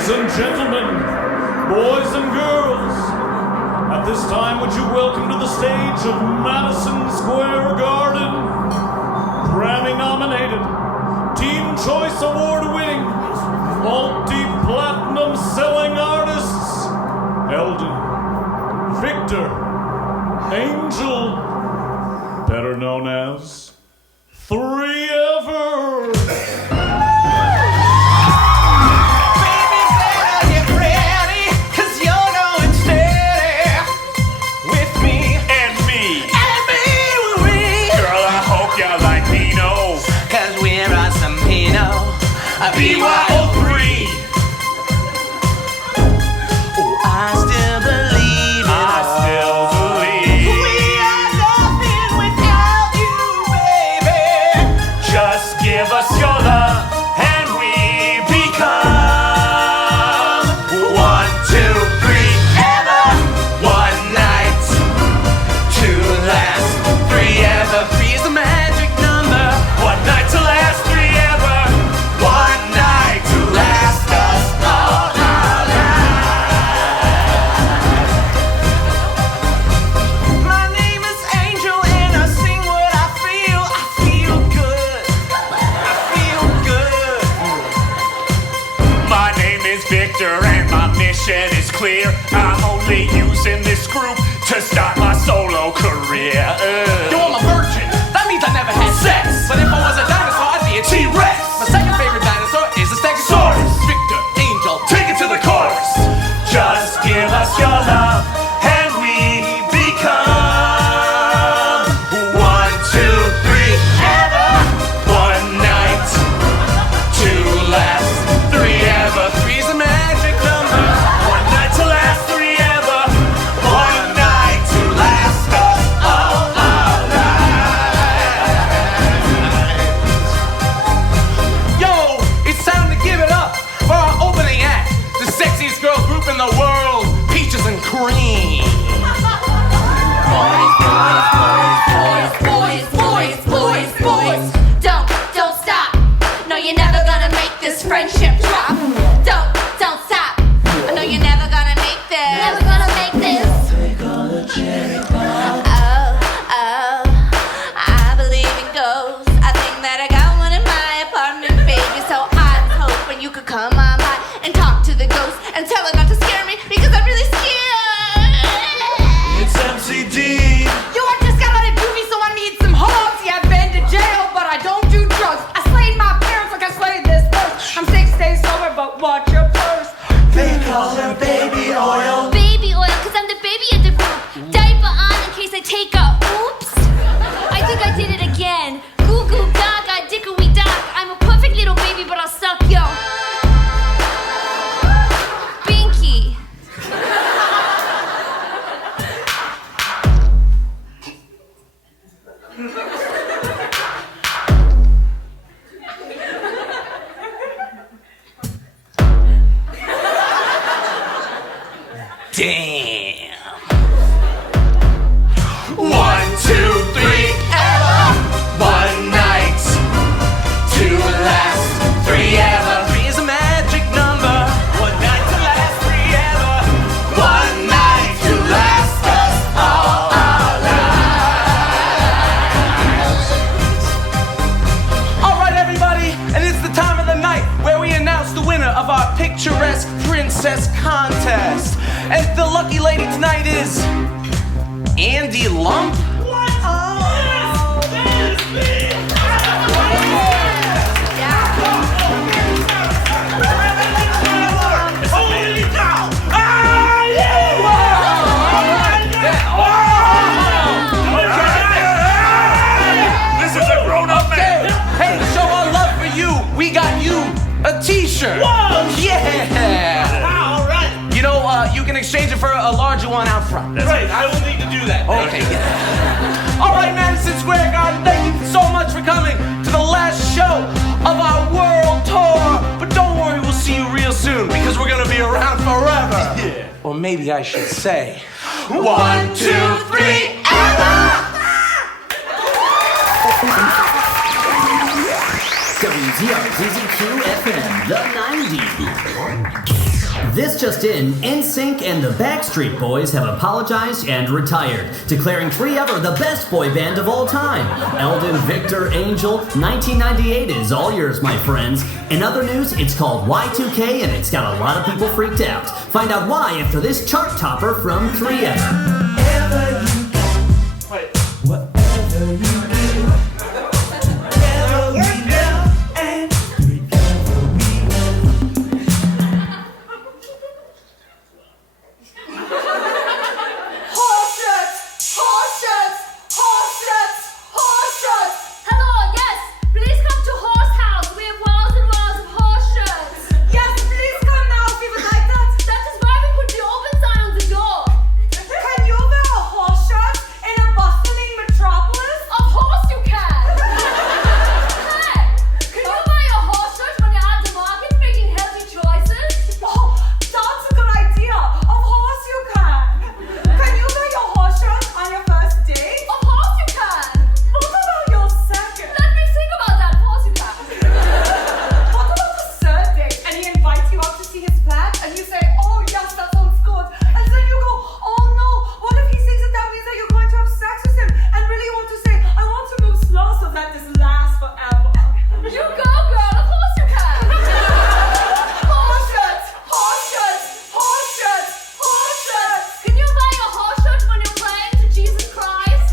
Ladies and gentlemen, boys and girls, at this time would you welcome to the stage of Madison Square Garden, Grammy-nominated, Teen Choice Award-winning, multi-platinum selling artists, Eldon, Victor, Angel, better known as 3ever. BYO3. Oh, I still believe in I us. still believe. We are nothing without you, baby. Just give us your love and we become 1, 2, 3 ever. One night to last, 3 ever. 3 is the magic number. One night to last, 3 ever. One night to last us all our lives. My name is Angel and I sing what I feel. I feel good. I feel good. My name is Victor and my mission is clear. I'm only using this group to start my solo career. Yo, I'm a virgin. That means I never had sex. But if I was a dinosaur, I'd be a T-Rex. My second favorite dinosaur is a Stegosaurus. Victor, Angel, Take it to the chorus. Just give us your love and we become 1, 2, 3 ever. One night to last, 3 ever. 3's the magic number. One night to last, 3 ever. One night to last us all our lives. Yo, it's time to give it up for our opening act. The sexiest girl group in the world, Peaches and Cream. Boys. Don't stop. No, you're never gonna make this friendship drop. Don't stop. I know you're never gonna make this. Never gonna make this. Oh, I believe in ghosts. I think that I got one in my apartment, baby. So I was hoping you could come on by and talk to the ghost and tell her not to scare me because I'm really scared. It's MCD. Yo, I just got out of juvie, so I need some hugs. Yeah, I've been to jail, but I don't do drugs. I slayed my parents like I slayed this purse. I'm 6 days sober, but watch your purse. They call her baby oil. Baby oil, cause I'm the baby of the group. Diaper on in case I take a oops. I think I did it again. Goo goo gaga, dickery dock. I'm a perfect little baby, but I'll suck yo. Binky. Damn. 1, 2, 3 ever. One night to last, 3 ever. 3 is a magic number. One night to last, 3 ever. One night to last us all our lives. All right, everybody, and it's the time of the night where we announce the winner of our picturesque princess contest. And the lucky lady tonight is Andy Lump. This is a grown-up man. Hey, to show our love for you, we got you a t-shirt. Whoa! Yeah! All right. You know, you can exchange it for a larger one out front. Great. I will need to do that. Okay. All right, Madison Square Garden, thank you so much for coming to the last show of our world tour. But don't worry, we'll see you real soon because we're gonna be around forever. Yeah. Or maybe I should say, 1, 2, 3 ever. WZRZQ FM, the 90s. This just in, NSYNC and the Backstreet Boys have apologized and retired, declaring 3ever the best boy band of all time. Eldon, Victor, Angel, 1998 is all yours, my friends. In other news, it's called Y2K and it's got a lot of people freaked out. Find out why after this chart topper from 3ever. Wait. Whatever you do, never leave now and together we will. Hello, yes, please come to Horse House. We have walls and walls of horse shirts. Yes, please come now if you would like that. That is why we put the open sign on the door. Can you wear a horse shirt in a bustling metropolis? Of course you can. Hey, can you buy a horse shirt when you're at the market making healthy choices? Oh, that's a good idea. Of course you can. Can you wear your horse shirt on your first date? Of course you can. What about your second? Let me think about that. Of course you can. What about the third date? And he invites you up to see his flat, and you say, oh yes, that sounds good. And then you go, oh no, what if he thinks that means that you're going to have sex with him? And really you want to say, I want to move slow so that this lasts forever. You go, girl. Of course you can. Horse shirts, horse shirts, horse shirts, horse shirts. Can you buy a horse shirt when you're praying to Jesus Christ?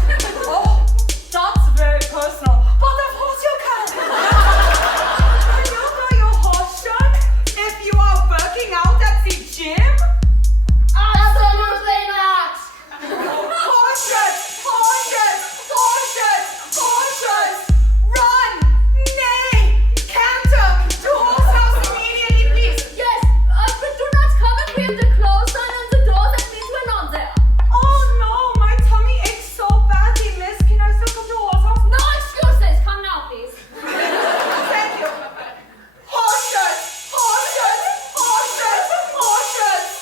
Oh, that's very personal. But of course you can. Can you wear your horse shirt if you are working out at the gym? Absolutely not. Horse shirts, horse shirts, horse shirts, horse shirts. Run, neigh, canter to Horse House immediately, please. Yes, but do not come and we have the close sign on the door. That means we're not there. Oh no, my tummy aches so badly, miss. Can I still come to Horse House? No excuses. Come now, please. Thank you. Horse shirts, horse shirts, horse shirts, horse shirts.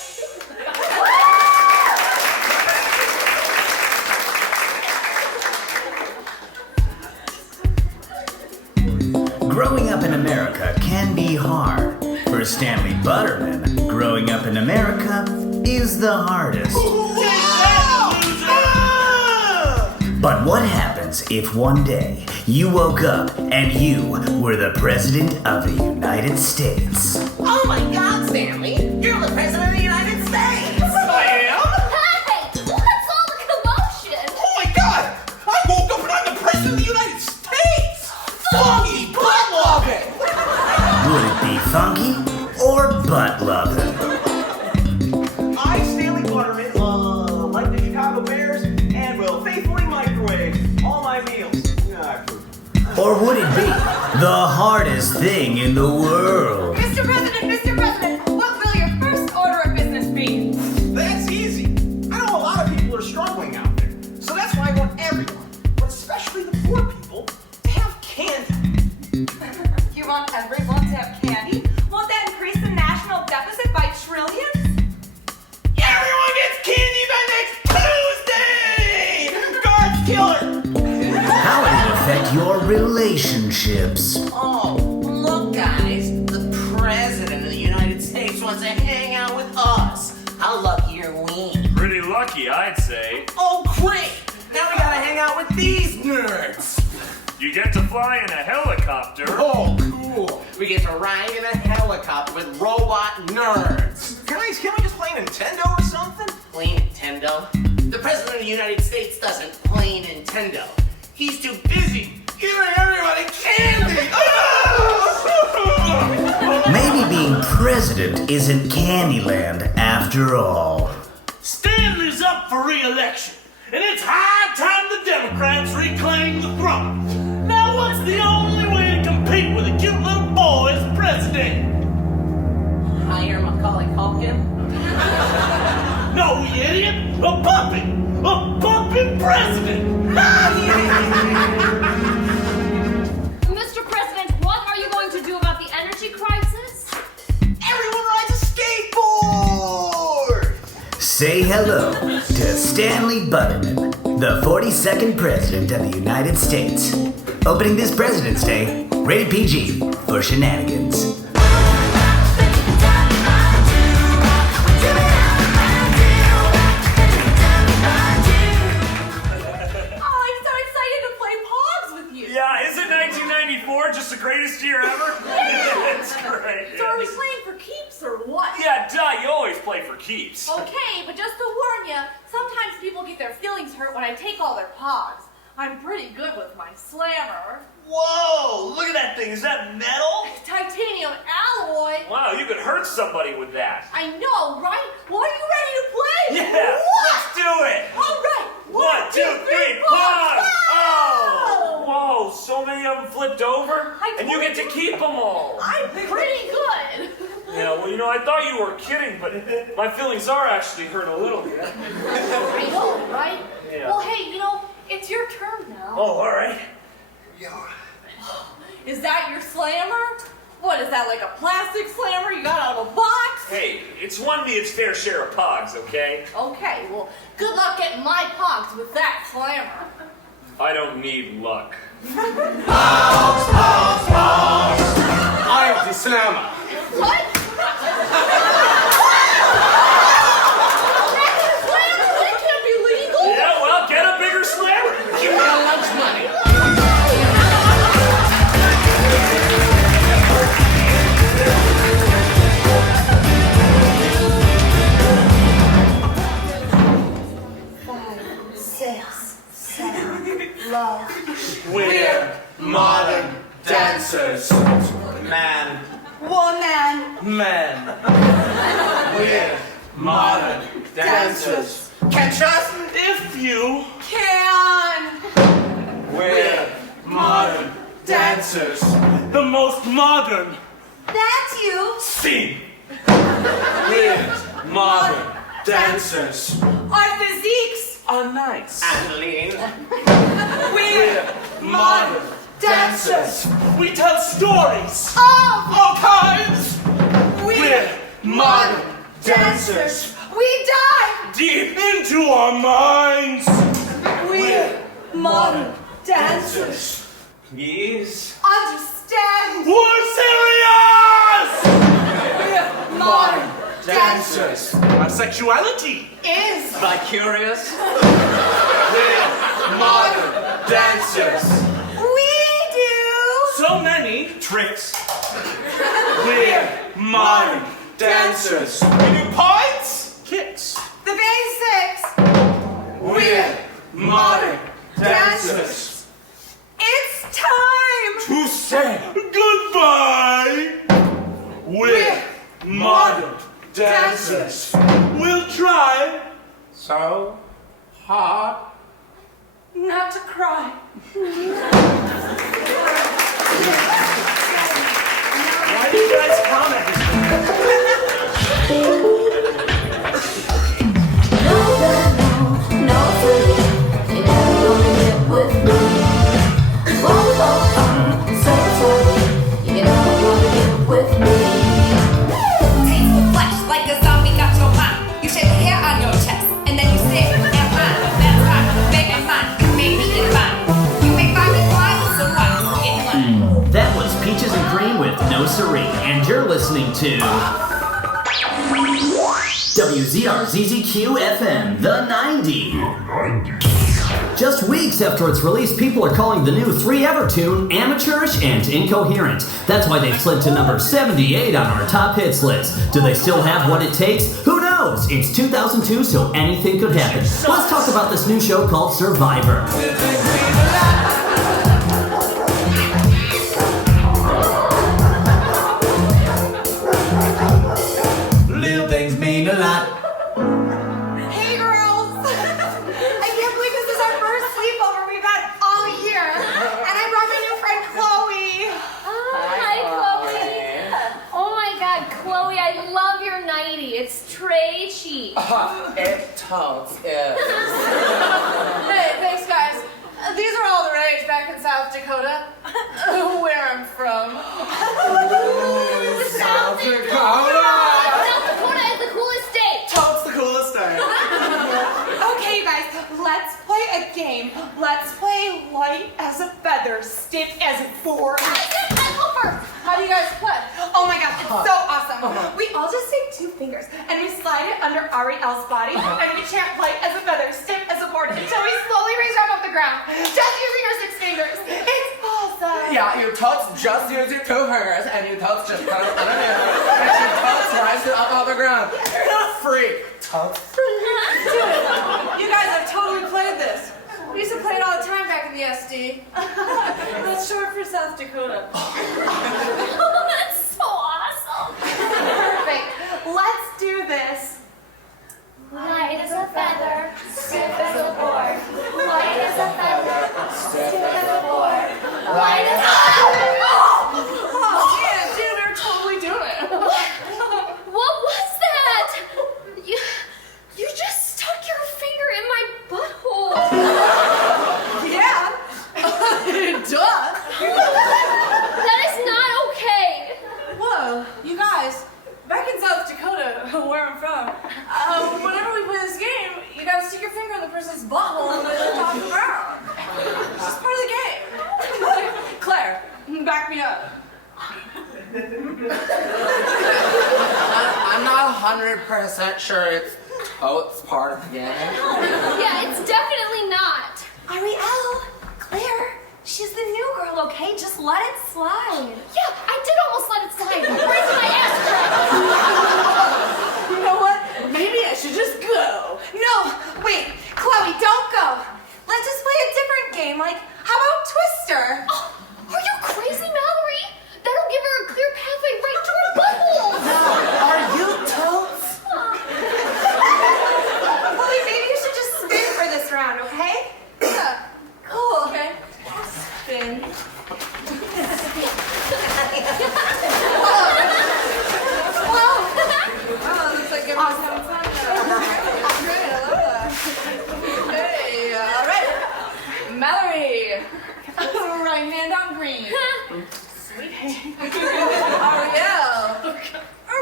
Growing up in America can be hard. For Stanley Butterman, growing up in America is the hardest. But what happens if one day you woke up and you were the President of the United States? Oh my God, Stanley! You're the President of the United States! I am? Hey, what's all the commotion? Oh my God! I woke up and I'm the President of the United States! Funky butt loving! Would it be funky or butt loving? I, Stanley Butterman, like the Chicago Bears, and will faithfully microwave all my meals. Or would it be the hardest thing in the world? Mr. President, what will your first order of business be? That's easy. I know a lot of people are struggling out there, so that's why I want everyone, but especially the poor people, to have candy. You want everyone to have candy? Won't that increase the national deficit by trillions? Everyone gets candy by next Tuesday! Guards killer! How would it affect your relationships? Oh, look, guys, the President of the United States wants to hang out with us. How lucky are we? Pretty lucky, I'd say. Oh, great! Now we gotta hang out with these nerds. You get to fly in a helicopter. Oh, cool. We get to ride in a helicopter with robot nerds. Guys, can we just play Nintendo or something? Play Nintendo? The President of the United States doesn't play Nintendo. He's too busy giving everybody candy. Maybe being president isn't Candyland after all. Stanley's up for re-election, and it's high time the Democrats reclaim the throne. Now what's the only way to compete with a cute little boy as president? Hire Macaulay Culkin. No, you idiot! A puppet! A puppet president! Mr. President, what are you going to do about the energy crisis? Everyone rides a skateboard! Say hello to Stanley Butterman, the 42nd President of the United States. Opening this President's Day, rated PG for shenanigans. Baby, for keeps or what? Yeah, duh, you always play for keeps. Okay, but just to warn you, sometimes people get their feelings hurt when I take all their pogs. I'm pretty good with my slammer. Whoa, look at that thing. Is that metal? Titanium alloy. Wow, you could hurt somebody with that. I know, right? Well, are you ready to play? Yeah, What? let's do it. All right. 1, 2, 3, pause! Oh! Whoa, so many of them flipped over? And you get to keep them all. I'm pretty good. Yeah, well, you know, I thought you were kidding, but my feelings are actually hurt a little bit. I know, right? Yeah. Well, hey, you know, it's your turn now. Oh, all right. Is that your slammer? What, is that like a plastic slammer you got out of a box? Hey, it's won me its fair share of pogs, okay? Okay, well, good luck getting my pogs with that slammer. I don't need luck. I am the slammer. What? That can't be legal. Yeah, well, get a bigger slammer. Give me your lunch money. We're modern dancers. Man. Woman. Men. We're modern dancers. Can trust? If you. Can. We're modern dancers. The most modern. That's you. Scene. We're modern dancers. Our physiques. Are nice. And lean. We're Modern dancers. We tell stories. of All kinds. We're modern dancers. We dive. Deep into our minds. We're modern dancers. Please. Understand. We're serious! We're modern Dancers. Our sexuality. is Vicarious. We're modern dancers. we do So many tricks. We're modern dancers. We do points, kicks. the basics. We're modern dancers. It's time. To say goodbye. We're modern dancers. We'll try so hard. Not to cry. Why do you guys come at No, you never gonna get with me. Whoa, so sorry, you never gonna get with me. Taste the flesh like a zombie got your mind. You shave the hair on your chest, and then you say, "Am mine?" That's fine, baby, mine. You make me in mine. You may find me quiet, so why in line? That was Peaches and Cream with No Siree, and you're listening to WZRZZQ FM, the 90. Just weeks after its release, people are calling the new 3-Ever tune amateurish and incoherent. That's why they slid to number 78 on our top hits list. Do they still have what it takes? Who knows? It's 2002, so anything could happen. Let's talk about this new show called Survivor. Little things mean a lot. Hey girls! I can't believe this is our first sleepover we've had all year. And I brought my new friend Chloe. Hi, Chloe. Oh my God, Chloe, I love your nightie. It's tray cheap. It totes is. Hey, thanks, guys. These are all the rage back in South Dakota, where I'm from. South Dakota! South Dakota is the coolest state. Totes the coolest thing. Okay, you guys, let's play a game. Let's play light as a feather, stiff as a board. How do you guys play? Oh my God, it's so awesome. We all just take 2 fingers and we slide it under Ariel's body and we chant light as a feather, stiff as a board until we slowly raise her up off the ground. Just using our 6 fingers. It's awesome. Yeah, your totes just use your 2 fingers and your totes just put them underneath. And she ground. You're not free. You guys have totally played this. We used to play it all the time back in the SD. That's short for South Dakota. That's so awesome. Perfect. Let's do this. Light as a feather, stiff as a board. Light as a feather, stiff as a board. Light as a Oh man, dude, we were totally doing it. What was that? You just stuck your finger in my butthole. Yeah. Duh. That is not okay. Whoa, you guys. Back in South Dakota, where I'm from, whenever we play this game, you gotta stick your finger in the person's butthole and then talk around. It's just part of the game. Claire, back me up. I'm not 100% sure it's totes part of the game. Yeah, it's definitely not. Ariel, Claire, she's the new girl, okay? Just let it slide. Yeah, I did almost let it slide. Where's my ass crack? You know what? Maybe I should just go. No, wait, Chloe, don't go. Let's just play a different game. Like, how about Twister? Oh, are you crazy, Mallory? That'll give her a clear pathway right to her butthole. Are you totes? Chloe, maybe you should just spin for this round, okay? Yeah. Cool. Okay. Spin. Whoa. Oh, looks like everyone's having fun now. Great, I love that. Hey, all right. Mallory. Right hand on green. Sweet hand. Ariel.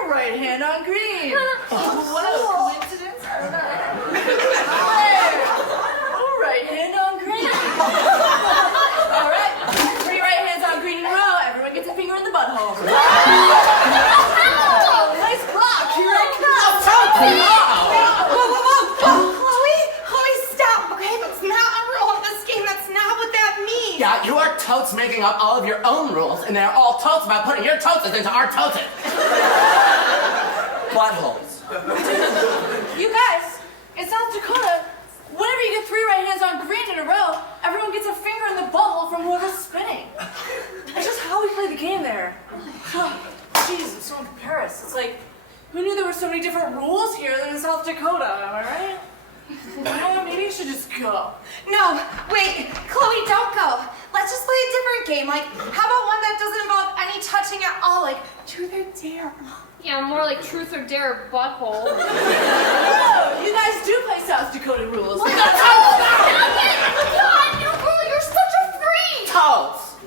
Right hand on green. Whoa, coincidence? I don't know. Claire. Right hand on green. All right. 3 right hands on green in a row. Everyone gets a finger in the butthole. Nice block. Here I come. Chloe, stop, okay? That's not a rule of this game. That's not what that means. Yeah, you are totes making up all of your own rules, and they're all totes about putting your totes into our totes. Buttholes. You guys, in South Dakota, whenever you get 3 right hands on green in a row, everyone gets a finger in the butthole from whoever's spinning. That's just how we play the game there. Jeez, I'm so embarrassed. It's like, who knew there were so many different rules here than in South Dakota, am I right? Maybe you should just go. No, wait, Chloe, don't go. Let's just play a different game. Like, how about one that doesn't involve any touching at all? Like, truth or dare? Yeah, more like truth or dare butthole. Oh, you guys do play South Dakota rules. God, you girl, you're such a freak. Totes.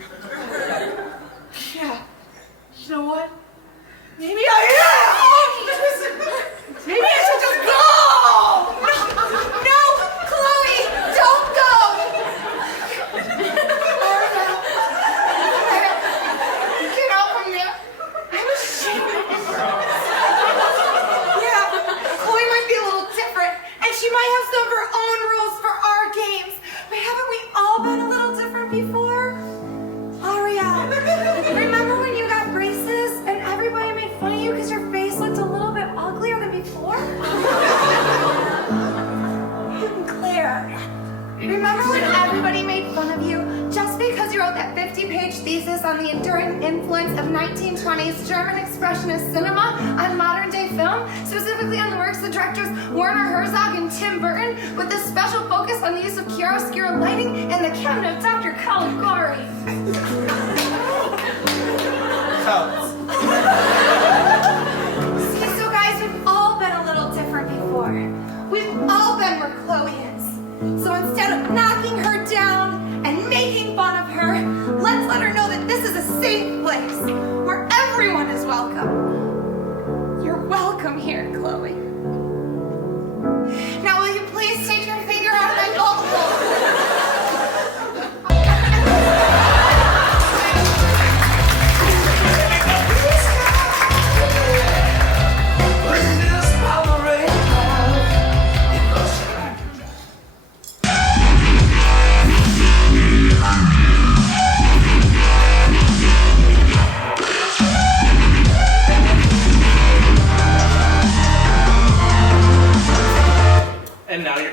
Yeah. You know what? Maybe I am! Maybe I should just go! No, Chloe, don't go. Get out from there. I'm ashamed. Yeah, Chloe might be a little different, and she might have some of her own rules for our games. But haven't we all been a little different before? Aria, remember when you got braces and everybody made fun of you because your face looked a little bit uglier than before? Claire, remember when everybody made fun of you just because you wrote that 50-page thesis on the enduring influence of 1920s German expressionist cinema on modern-day film, specifically on the works of directors Werner Herzog and Tim Burton, with a special focus on the use of chiaroscuro lighting and the cabinet of Dr. Caligari? Totes. See, so guys, we've all been a little different before. We've all been where Chloe is. So instead of knocking her down and making fun of her, let's let her know that this is a safe place where everyone is welcome. You're welcome here, Chloe. Now will you please take your finger out of my butthole?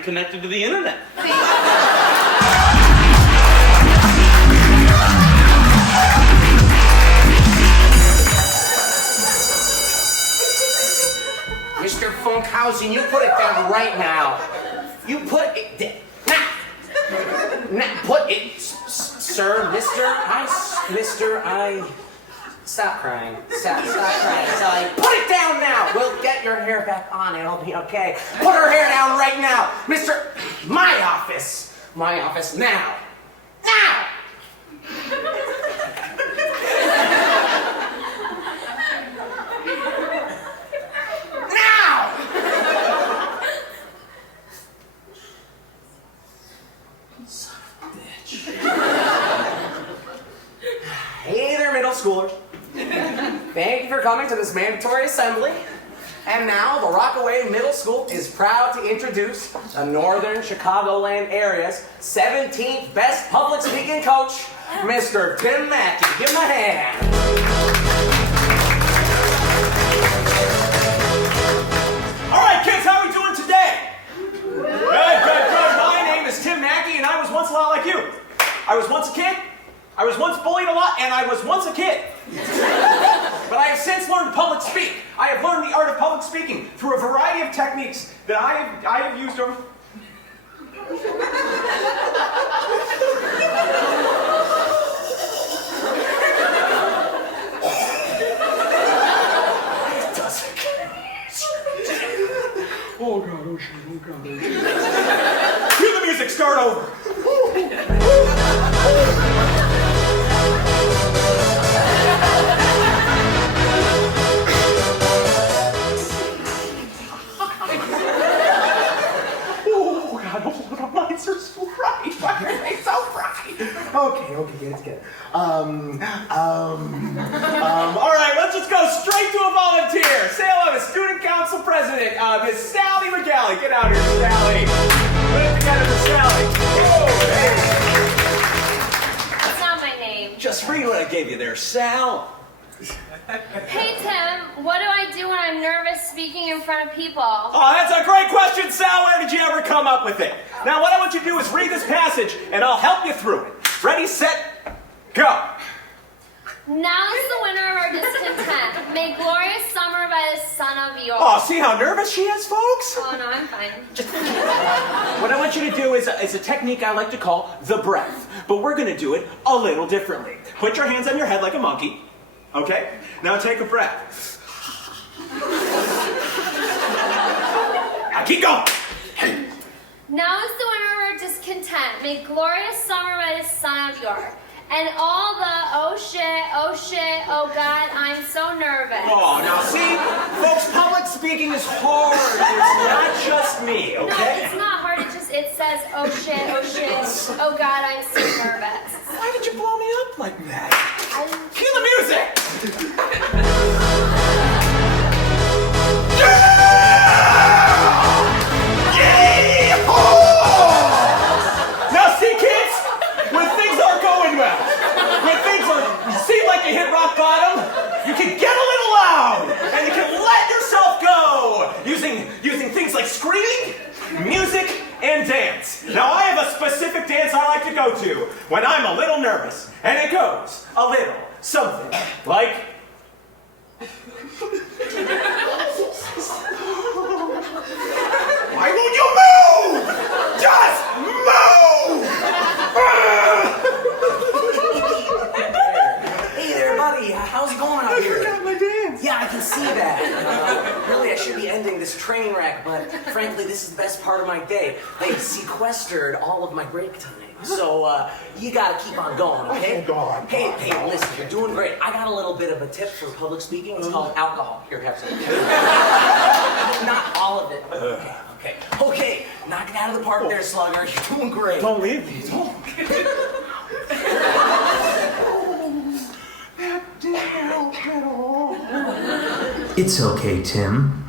connected to the internet. Mr. Funkhausen, you put it down right now. You put it down. Now, put it, sir, Mr. I... Stop crying. Stop crying. Sally. Put it down now. We'll get your hair back on. It'll be okay. Put her hair down right now. Mr. My office. My office now. Now! Now! Son of a bitch. Hey there, middle schoolers. Thank you for coming to this mandatory assembly. And now, the Rockaway Middle School is proud to introduce the Northern Chicagoland area's 17th best public speaking coach, Mr. Tim Mackey. Give him a hand. All right, kids, how are we doing today? Good. My name is Tim Mackey, and I was once a lot like you. I was once a kid, I was once bullied a lot, and I was once a kid. But I have since learned to public speak. I have learned the art of public speaking through a variety of techniques that I have used over... Oh God, oh shit, oh God, oh shit. Cue the music, start over. Oh God, oh, the minds are so bright. Why are they so bright? Okay, let's get it. All right, let's just go straight to a volunteer. Say hello to Student Council President, Miss Sally McGalley. Get out here, Sally. Put it together for Sally. Oh, hey. That's not my name. Just read what I gave you there, Sal. Hey, Tim, what do I do when I'm nervous speaking in front of people? Oh, that's a great question, Sal. Where did you ever come up with it? Now, what I want you to do is read this passage, and I'll help you through it. Ready, set, go. Now is the winter of our discontent. May glorious summer by the son of yours. Oh, see how nervous she is, folks? Oh, no, I'm fine. What I want you to do is a technique I like to call the breath. But we're going to do it a little differently. Put your hands on your head like a monkey. Okay? Now take a breath. Now keep going. Now is the winter of our discontent. May glorious summer by the son of yours. And all the oh shit, oh God, I'm so nervous. Oh, now see? Folks, public speaking is hard. It's not just me, okay? No, it's not hard. It says oh shit, oh God, I'm so nervous. Why did you blow me up like that? Cue the music! Now see, kids, when things aren't going well, when things seem like you hit rock bottom, you can get a little loud, and you can let yourself go, using things like screaming, music, and dance. Now I have a specific dance I like to go to when I'm a little nervous, and it goes a little something like... Why won't you move? Just move! Hey there, buddy. How's it going out here? I forgot my dance. Yeah, I can see that. Really, I should be ending this train wreck, but frankly, this is the best part of my day. They sequestered all of my break time. So, you gotta keep on going, okay? Oh, God. Hey, listen, you're doing great. I got a little bit of a tip for public speaking. It's called alcohol. Here, have some. Not all of it. Okay. Knock it out of the park there, Slugger. You're doing great. Don't leave me. Don't. It's okay, Tim.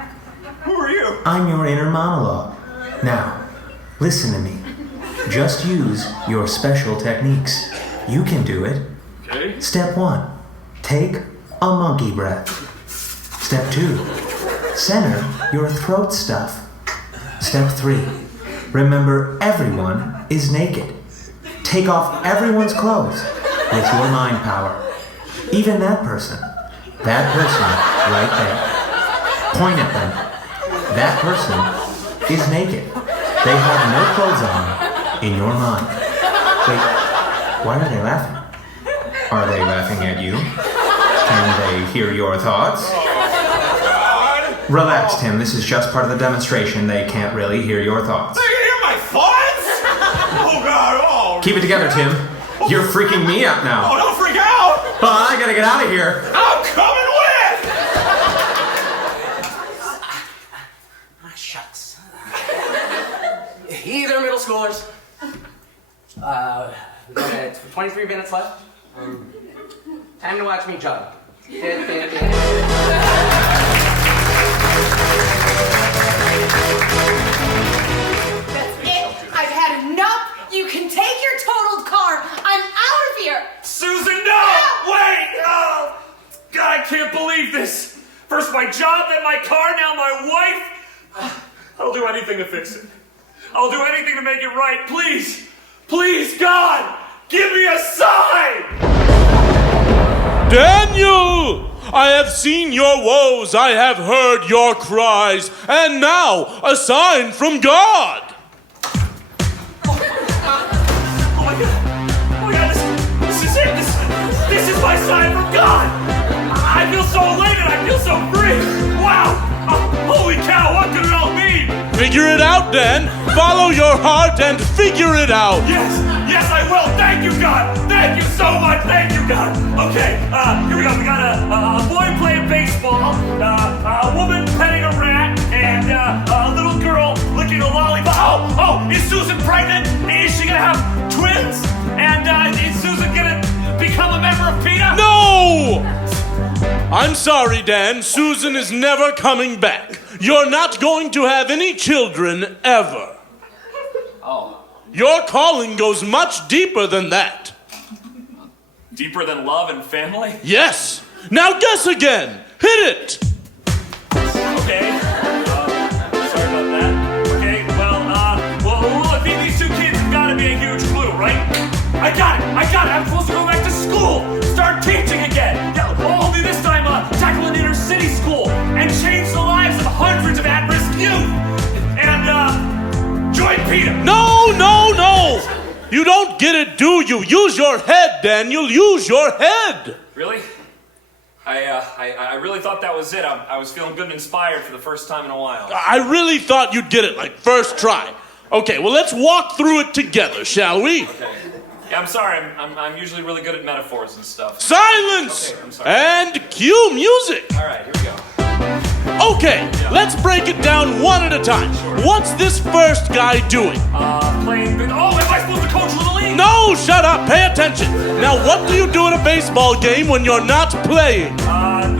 Who are you? I'm your inner monologue. Now, listen to me. Just use your special techniques. You can do it. Okay. Step 1. Take a monkey breath. Step 2. Center your throat stuff. Step 3. Remember, everyone is naked. Take off everyone's clothes with your mind power. Even that person right there. Point at them. That person is naked. They have no clothes on in your mind. Wait, why are they laughing? Are they laughing at you? Can they hear your thoughts? Relax, Tim. This is just part of the demonstration. They can't really hear your thoughts. They can hear my thoughts? Oh, God, oh. Keep it together, Tim. You're freaking me out Oh, now. don't freak out. I gotta get out of here. I'm coming with. Shucks. Either middle schoolers. We got 23 minutes left. Time to watch me juggle. That's it. I've had enough. You can take your totaled car. I'm out of here. Susan, no! Wait! Oh, God, I can't believe this. First my job, then my car, now my wife. I'll do anything to fix it. I'll do anything to make it right. Please, please, God, give me a sign! Daniel! I have seen your woes, I have heard your cries, and now a sign from God! Oh my God, this is it! This is my sign from God! I feel so elated, I feel so free! Wow! Holy cow, what could it all mean? Figure it out, Dan! Follow your heart and figure it out! Yes, I will! Thank you, God! Thank you so much! Thank you, God! Okay, here we go. We got a boy playing baseball, a woman petting a rat, and a little girl licking a lollipop. Oh, is Susan pregnant? Is she gonna have twins? And is Susan gonna become a member of PETA? No! I'm sorry, Dan. Susan is never coming back. You're not going to have any children ever. Oh. Your calling goes much deeper than that. Deeper than love and family? Yes. Now guess again. Hit it. Okay. Sorry about that. Okay, well, look, these two kids have got to be a huge clue, right? I got it. I'm supposed to go back to school. Start teaching again. Only this time, tackle an inner city school and change the lives of hundreds of at-risk youth. And, join PETA. No. You don't get it, do you? Use your head, Daniel. Use your head. Really? I really thought that was it. I was feeling good and inspired for the first time in a while. I really thought you'd get it, like first try. Okay, well, let's walk through it together, shall we? Okay. Yeah, I'm sorry. I'm usually really good at metaphors and stuff. Silence! Okay, I'm sorry. And cue music. All right, here we go. Okay, let's break it down one at a time. Sure. What's this first guy doing? Playing. Oh, am I supposed to coach Little League? No, shut up. Pay attention. Now, what do you do at a baseball game when you're not playing?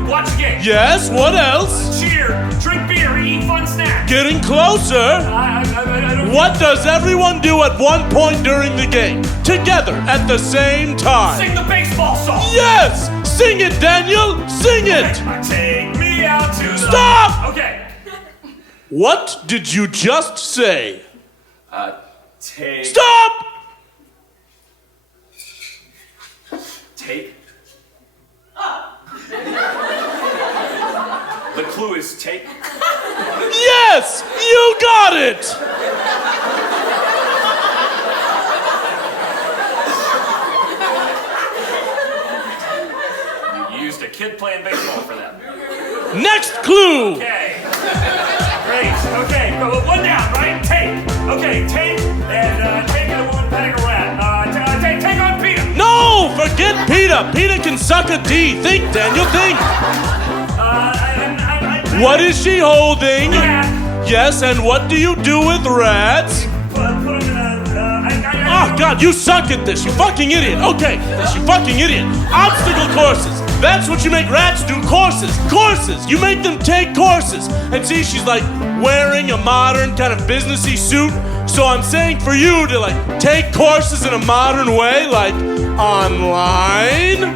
Watch a game. Yes, what else? Cheer, drink beer, eat fun snacks. Getting closer. I don't. What does everyone do at one point during the game? Together, at the same time. Sing the baseball song. Yes! Sing it, Daniel! Sing it! Take me out to the... Stop! Okay. What did you just say? Take... Stop! Take... The clue is take... Yes! You got it! You used a kid playing baseball for that. Next clue! Okay. Great. Okay, one down, right? Take. Okay, take, and take and a woman petting a rat. Take on PETA. No! Forget PETA! PETA can suck a D. Think, Daniel, think! What is she holding? Rat. Yes, and what do you do with rats? Put him in Oh, God, you suck at this, you fucking idiot. Okay, you fucking idiot. Obstacle courses. That's what you make rats do. Courses. You make them take courses. And see, she's like wearing a modern kind of businessy suit. So I'm saying for you to like take courses in a modern way, like online.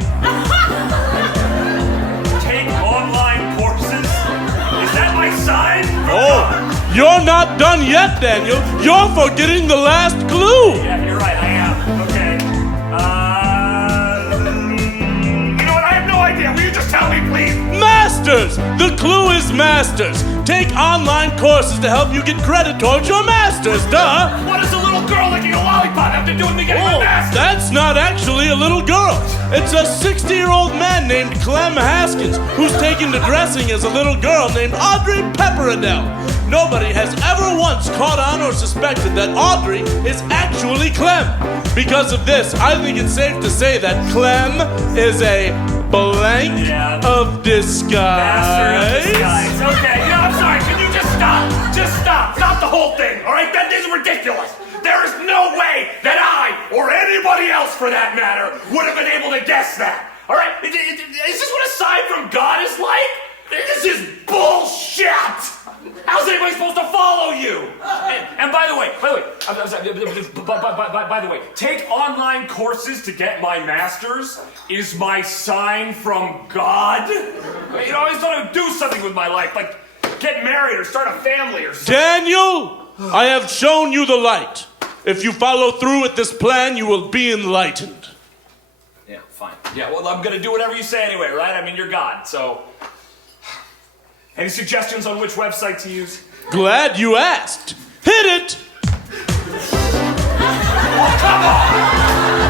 Take online courses? Is that my sign? Oh, You're not done yet, Daniel. You're forgetting the last clue. Yeah, you're right, I am. Okay. You know what? I have no idea. Will you just tell me, please? Masters! The clue is masters. Take online courses to help you get credit towards your masters, duh. What does a little girl licking a lollipop have to do with me getting my Oh, master's? that's not actually a little girl. It's a 60-year-old man named Clem Haskins who's taken to dressing as a little girl named Audrey Pepperdell. Nobody has ever once caught on or suspected that Audrey is actually Clem. Because of this, I think it's safe to say that Clem is a blank of disguise. Master of disguise. Okay, you know, I'm sorry. Can you just stop? Just stop. Stop the whole thing, all right? That is ridiculous. There is no way that I, or anybody else for that matter, would have been able to guess that. All right? Is this what a sign from God is like? This is bullshit. How's anybody supposed to follow you? And by the way, take online courses to get my master's is my sign from God. You know, I just want to do something with my life, like get married or start a family or something. Daniel, I have shown you the light. If you follow through with this plan, you will be enlightened. Yeah, fine. Yeah, well, I'm gonna do whatever you say anyway, right? I mean, you're God, so... Any suggestions on which website to use? Glad you asked. Hit it! Oh, come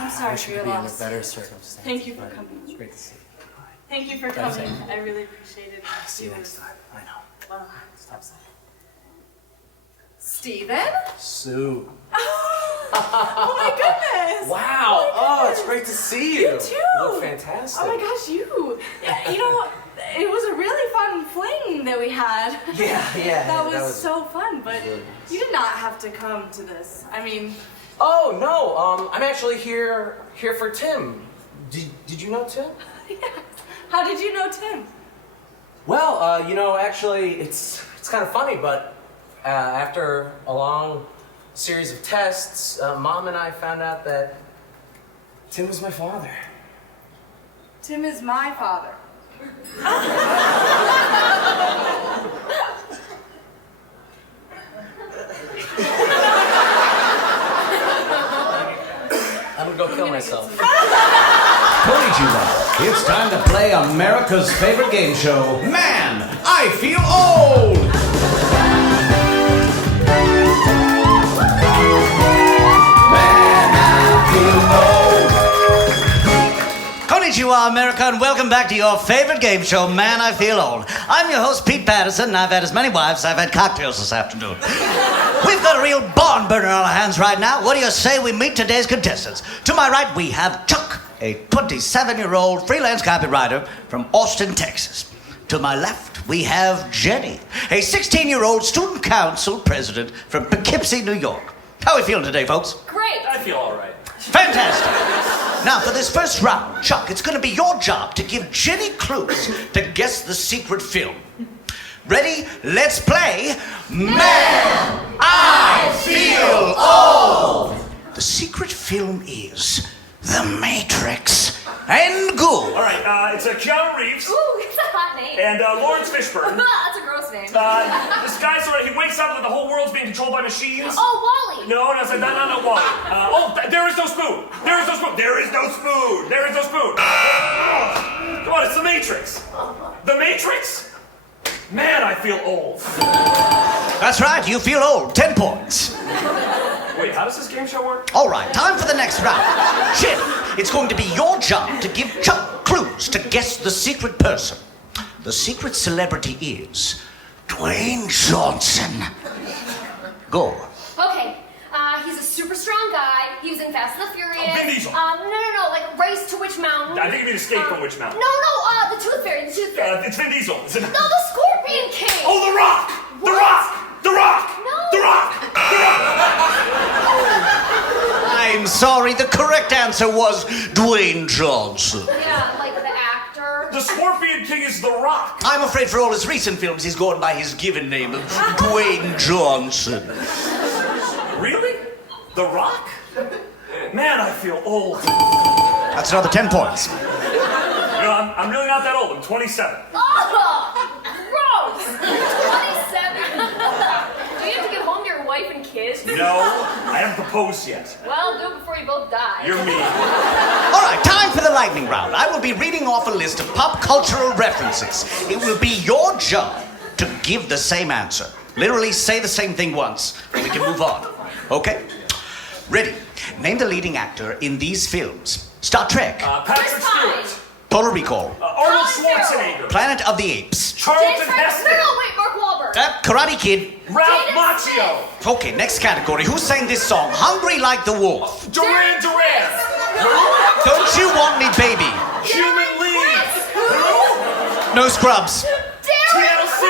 I'm sorry for your loss. Better circumstance. Thank you for coming. It's great to see you. Thank you for coming. I really appreciate it. See you next time. I know. Well, Stop saying. Steven? Sue. Oh my goodness! Wow. Oh, it's great to see you. You too. You look fantastic. Oh my gosh, you! You know, it was a really fun fling that we had. Yeah. That was so fun, but you did not have to come to this. I mean... Oh, no. I'm actually here for Tim. Did you know Tim? Yeah. How did you know Tim? Well, you know, actually, it's kind of funny, but after a long series of tests, Mom and I found out that Tim was my father. Tim is my father. I'm gonna go kill myself. Konnichiwa. It's time to play America's favorite game show, Man, I Feel Old! Konnichiwa, America, and welcome back to your favorite game show, Man, I Feel Old. I'm your host, Pete Patterson, and I've had as many wives as I've had cocktails this afternoon. We've got a real barn burner on our hands right now. What do you say we meet today's contestants? To my right, we have Chuck, a 27-year-old freelance copywriter from Austin, Texas. To my left, we have Jenny, a 16-year-old student council president from Poughkeepsie, New York. How are we feeling today, folks? Great. I feel all right. Fantastic. Now, for this first round, Chuck, it's going to be your job to give Jenny clues to guess the secret film. Ready? Let's play Man, I Feel Old. The secret film is The Matrix. And go. All right, it's Keanu Reeves Ooh, it's a hot name. and Lawrence Fishburne. That's a gross name. This guy he wakes up and the whole world's being controlled by machines. Oh, Wally. No, I said not Wally. There is no spoon. There is no spoon. There is no spoon. There is no spoon. Come on, it's The Matrix. The Matrix? Man, I feel old. That's right, you feel old. 10 points. Wait, how does this game show work? All right, time for the next round. Jenny, it's going to be your job to give Chuck clues to guess the secret person. The secret celebrity is Dwayne Johnson. Go. Okay, he's a super strong guy. He was in Fast and the Furious. Oh, Vin Diesel. No, like Race to Witch Mountain. I think you mean Escape from Witch Mountain. No, the Tooth Fairy, the Tooth Fairy. It's Vin Diesel. Is it? No, the Scorpion King. Oh, The Rock! The What? Rock! The Rock! No. The Rock! The Rock! I'm sorry, the correct answer was Dwayne Johnson. Yeah, like the actor. The Scorpion King is The Rock. I'm afraid for all his recent films, he's gone by his given name of Dwayne Johnson. Really? The Rock? Man, I feel old. That's another 10 points. You know, I'm really not that old. I'm 27. Oh, gross! 27? Do you have to get home to your wife and kids? No, I haven't proposed yet. Well, do it before you both die. You're mean. All right, time for the lightning round. I will be reading off a list of pop cultural references. It will be your job to give the same answer. Literally say the same thing once, and we can move on. Okay? Ready? Name the leading actor in these films. Star Trek, Patrick Stewart. Total Recall, Arnold Schwarzenegger. Planet of the Apes, Charlton Heston. No, wait, Mark Wahlberg. Karate Kid. Ralph Macchio. Okay, next category. Who sang this song? Hungry Like the Wolf. Duran Duran. Don't You Want Me, Baby? Human League. No Scrubs. TLC.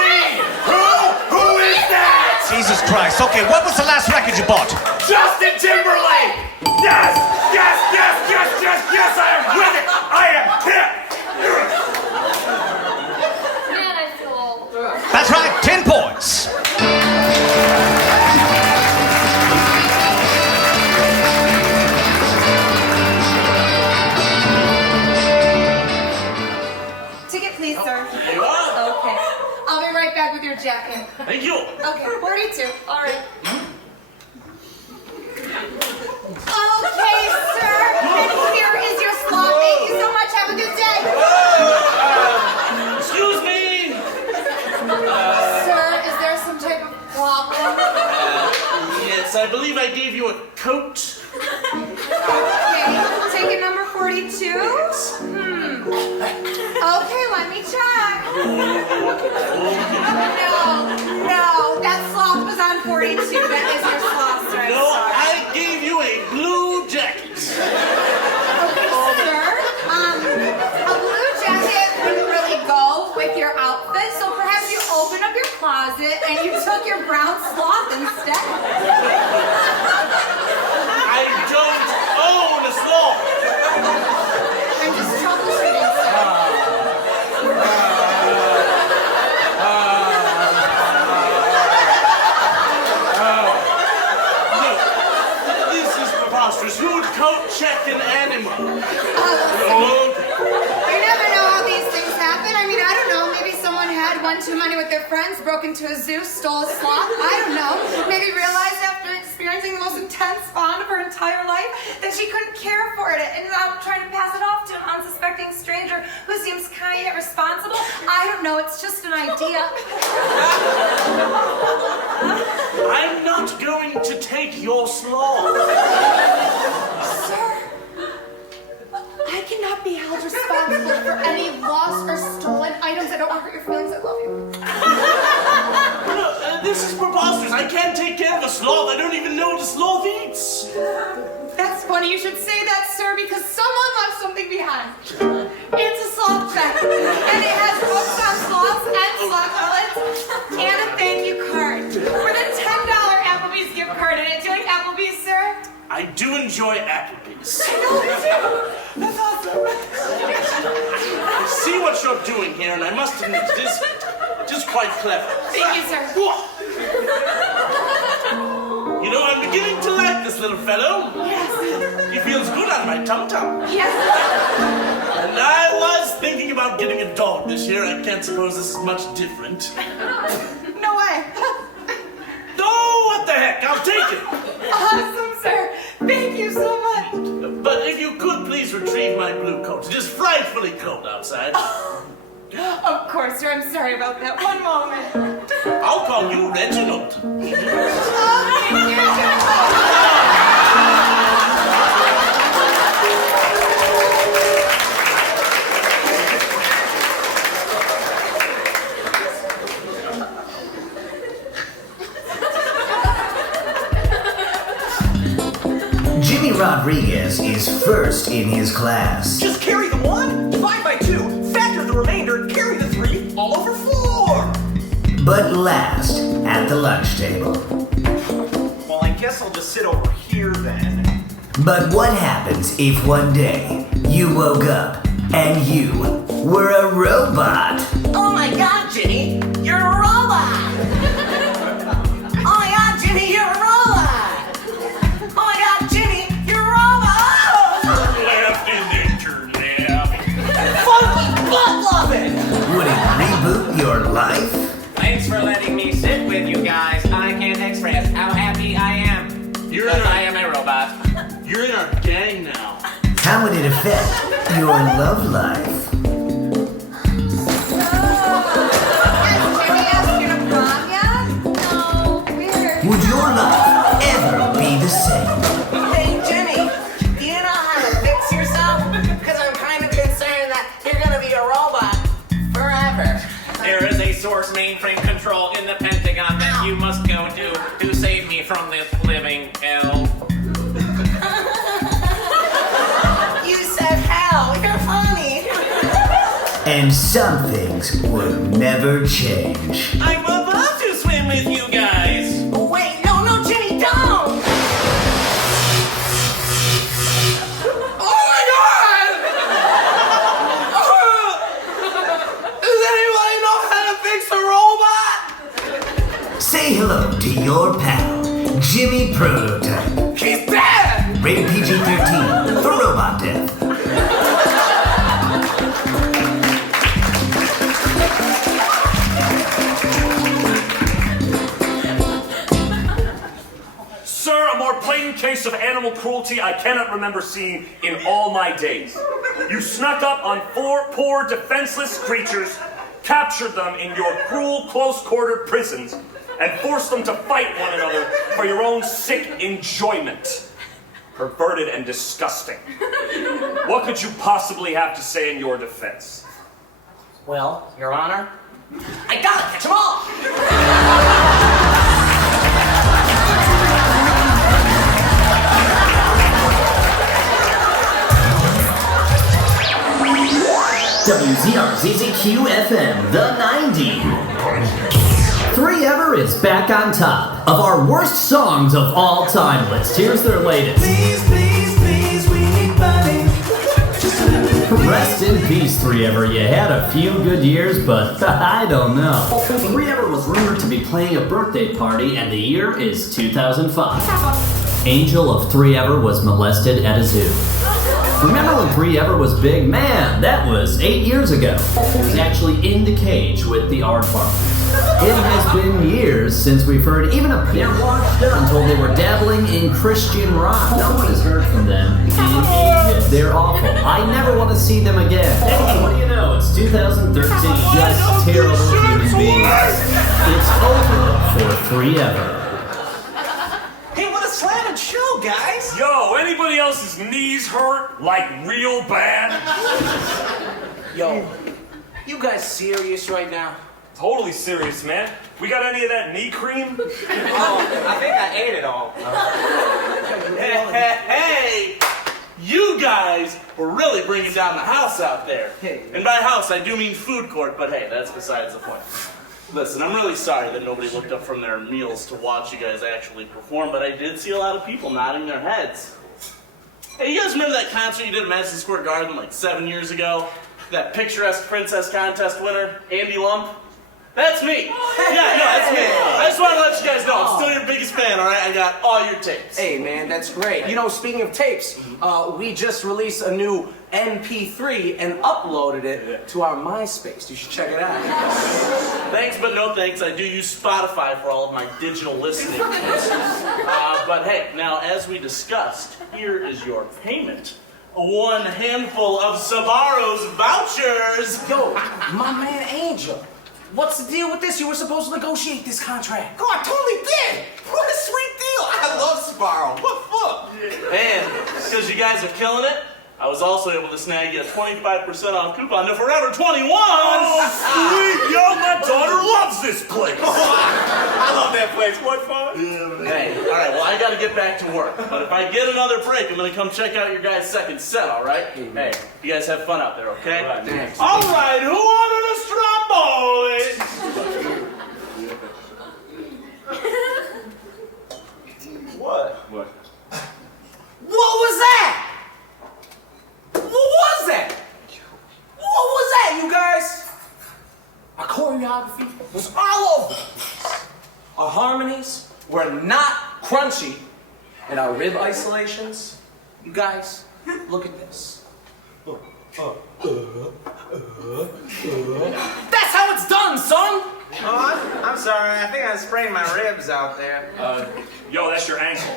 Who is that? Jesus Christ. Okay, what was the last record you bought? Justin Timberlake. Yes, yes, yes, yes, yes, yes, I am with it. I am hip. Man, I feel old. That's right, 10 points. Ticket, please, sir. There you are. Okay. I'll be right back with your jacket. Thank you. Okay, 42. All right. Okay, sir. And here is your slot. Thank you so much. Have a good day. Excuse me. Sir, is there some type of problem? Yes, I believe I gave you a coat. Okay, ticket number 42. Okay, let me check. No, that sloth was on 42. That is your sloth, sir. I'm No, sorry. I gave you a blue jacket. Okay, sir. A blue jacket wouldn't really go with your outfit, so perhaps you opened up your closet and you took your brown sloth instead. I don't own a sloth. I'm just troubleshooting, sir. This is preposterous. Who would coat check an animal? You never know how these things happen. I mean, I don't know. Maybe someone had one too many with their friends, broke into a zoo, stole a sloth. I don't know. Maybe realized after experiencing the most intense bond of her entire life that she couldn't care for it and now trying to pass it off to an unsuspecting stranger who seems kind yet responsible. I don't know. It's just an idea. I'm not going to take your sloth. Sir, I cannot be held responsible for any lost or stolen items. I don't want to hurt your feelings. I love you. No, this is preposterous. I can't take care of a sloth. I don't even know what a sloth eats. That's funny you should say that, sir, because someone left something behind. It's a sloth bag, and it has books on sloths and sloth pellets, and a thank you card with a $10 Applebee's gift card in it. Do you like Applebee's, sir? I do enjoy Applebee's. I know you do. That's awesome. I see what you're doing here, and I must admit, it is just quite clever. Thank you, sir. You know, I'm beginning to like this little fellow. Yes. He feels good on my tum-tum. Yes. And I was thinking about getting a dog this year. I can't suppose this is much different. No way. Oh, what the heck? I'll take it. Awesome, sir. Thank you so much. But if you could please retrieve my blue coat. It is frightfully cold outside. Of course, sir. I'm sorry about that. One moment. I'll call you Reginald. Jimmy Rodriguez is first in his class. Just carry the 1, divide by 2, factor the remainder, carry the 3, all over 4. But last at the lunch table. Well, I guess I'll just sit over here then. But what happens if one day you woke up and you were a robot? Oh my God, Ginny, you're a robot! Oh my God, Ginny, you're a robot! Oh my God, Ginny, you're a robot! You're in our gang now. How would it affect your love life? Would your life ever be the same? Hey, Jimmy, do you know how to fix yourself? Because I'm kind of concerned that you're going to be a robot forever. There is a source mainframe control in the Pentagon that you must go to save me from this living hell. You said hell. You're funny. And some things would never change. I'm about to swim with you guys. Wait, no, Jimmy, don't. Oh my God! Does anybody know how to fix a robot? Say hello to your pal, Jimmy Prototype. He's dead! Rated PG-13 for robot death. Sir, a more blatant case of animal cruelty I cannot remember seeing in all my days. You snuck up on 4 poor, defenseless creatures, captured them in your cruel, close-quartered prisons, and forced them to fight one another for your own sick enjoyment. Perverted and disgusting. What could you possibly have to say in your defense? Well, Your Honor, I gotta catch them all! WZRZZQ-FM, the 90. 3Ever is back on top of our worst songs of all time list. Here's their latest. Please, we need money. Rest in peace, 3Ever. You had a few good years, but I don't know. 3Ever was rumored to be playing a birthday party, and the year is 2005. Angel of 3Ever was molested at a zoo. Remember when 3Ever was big? Man, that was 8 years ago. He was actually in the cage with the aardvark. It has been years since we've heard even a peep. I'm told they were dabbling in Christian rock. No one has heard from them in ages. They're awful. I never want to see them again. Hey, what do you know? It's 2013. Just terrible human beings. It's over for 3Ever. Hey, what a slamming show, guys! Yo, anybody else's knees hurt, like real bad? Yo, you guys serious right now? Totally serious, man. We got any of that knee cream? Oh, I think I ate it all. Hey, you guys were really bringing down the house out there. And by house, I do mean food court, but hey, that's besides the point. Listen, I'm really sorry that nobody looked up from their meals to watch you guys actually perform, but I did see a lot of people nodding their heads. Hey, you guys remember that concert you did at Madison Square Garden like 7 years ago? That picturesque princess contest winner, Andy Lump? That's me. Yeah, no, that's me. I just want to let you guys know, I'm still your biggest fan, all right? I got all your tapes. Hey, man, that's great. You know, speaking of tapes, we just released a new MP3 and uploaded it to our MySpace. You should check it out. Thanks, but no thanks. I do use Spotify for all of my digital listening. But hey, now as we discussed, here is your payment. One handful of Sbarro's vouchers. Yo, my man Angel. What's the deal with this? You were supposed to negotiate this contract. Oh, I totally did. What a sweet deal. I love Sbarro. What fuck? And because you guys are killing it, I was also able to snag you a 25% off coupon to Forever 21. Oh, sweet! Yo, my daughter loves this place. I love that place. What fun? Hey, all right, well, I got to get back to work. But if I get another break, I'm going to come check out your guys' second set, all right? Hey, you guys have fun out there, okay? All right, thanks. All right, who ordered a stromboli? What? What was that? What was that? What was that, you guys? Our choreography was all over. Our harmonies were not crunchy. And our rib isolations, you guys, look at this. That's how it's done, son! Oh, I'm sorry. I think I sprained my ribs out there. Yo, that's your ankle.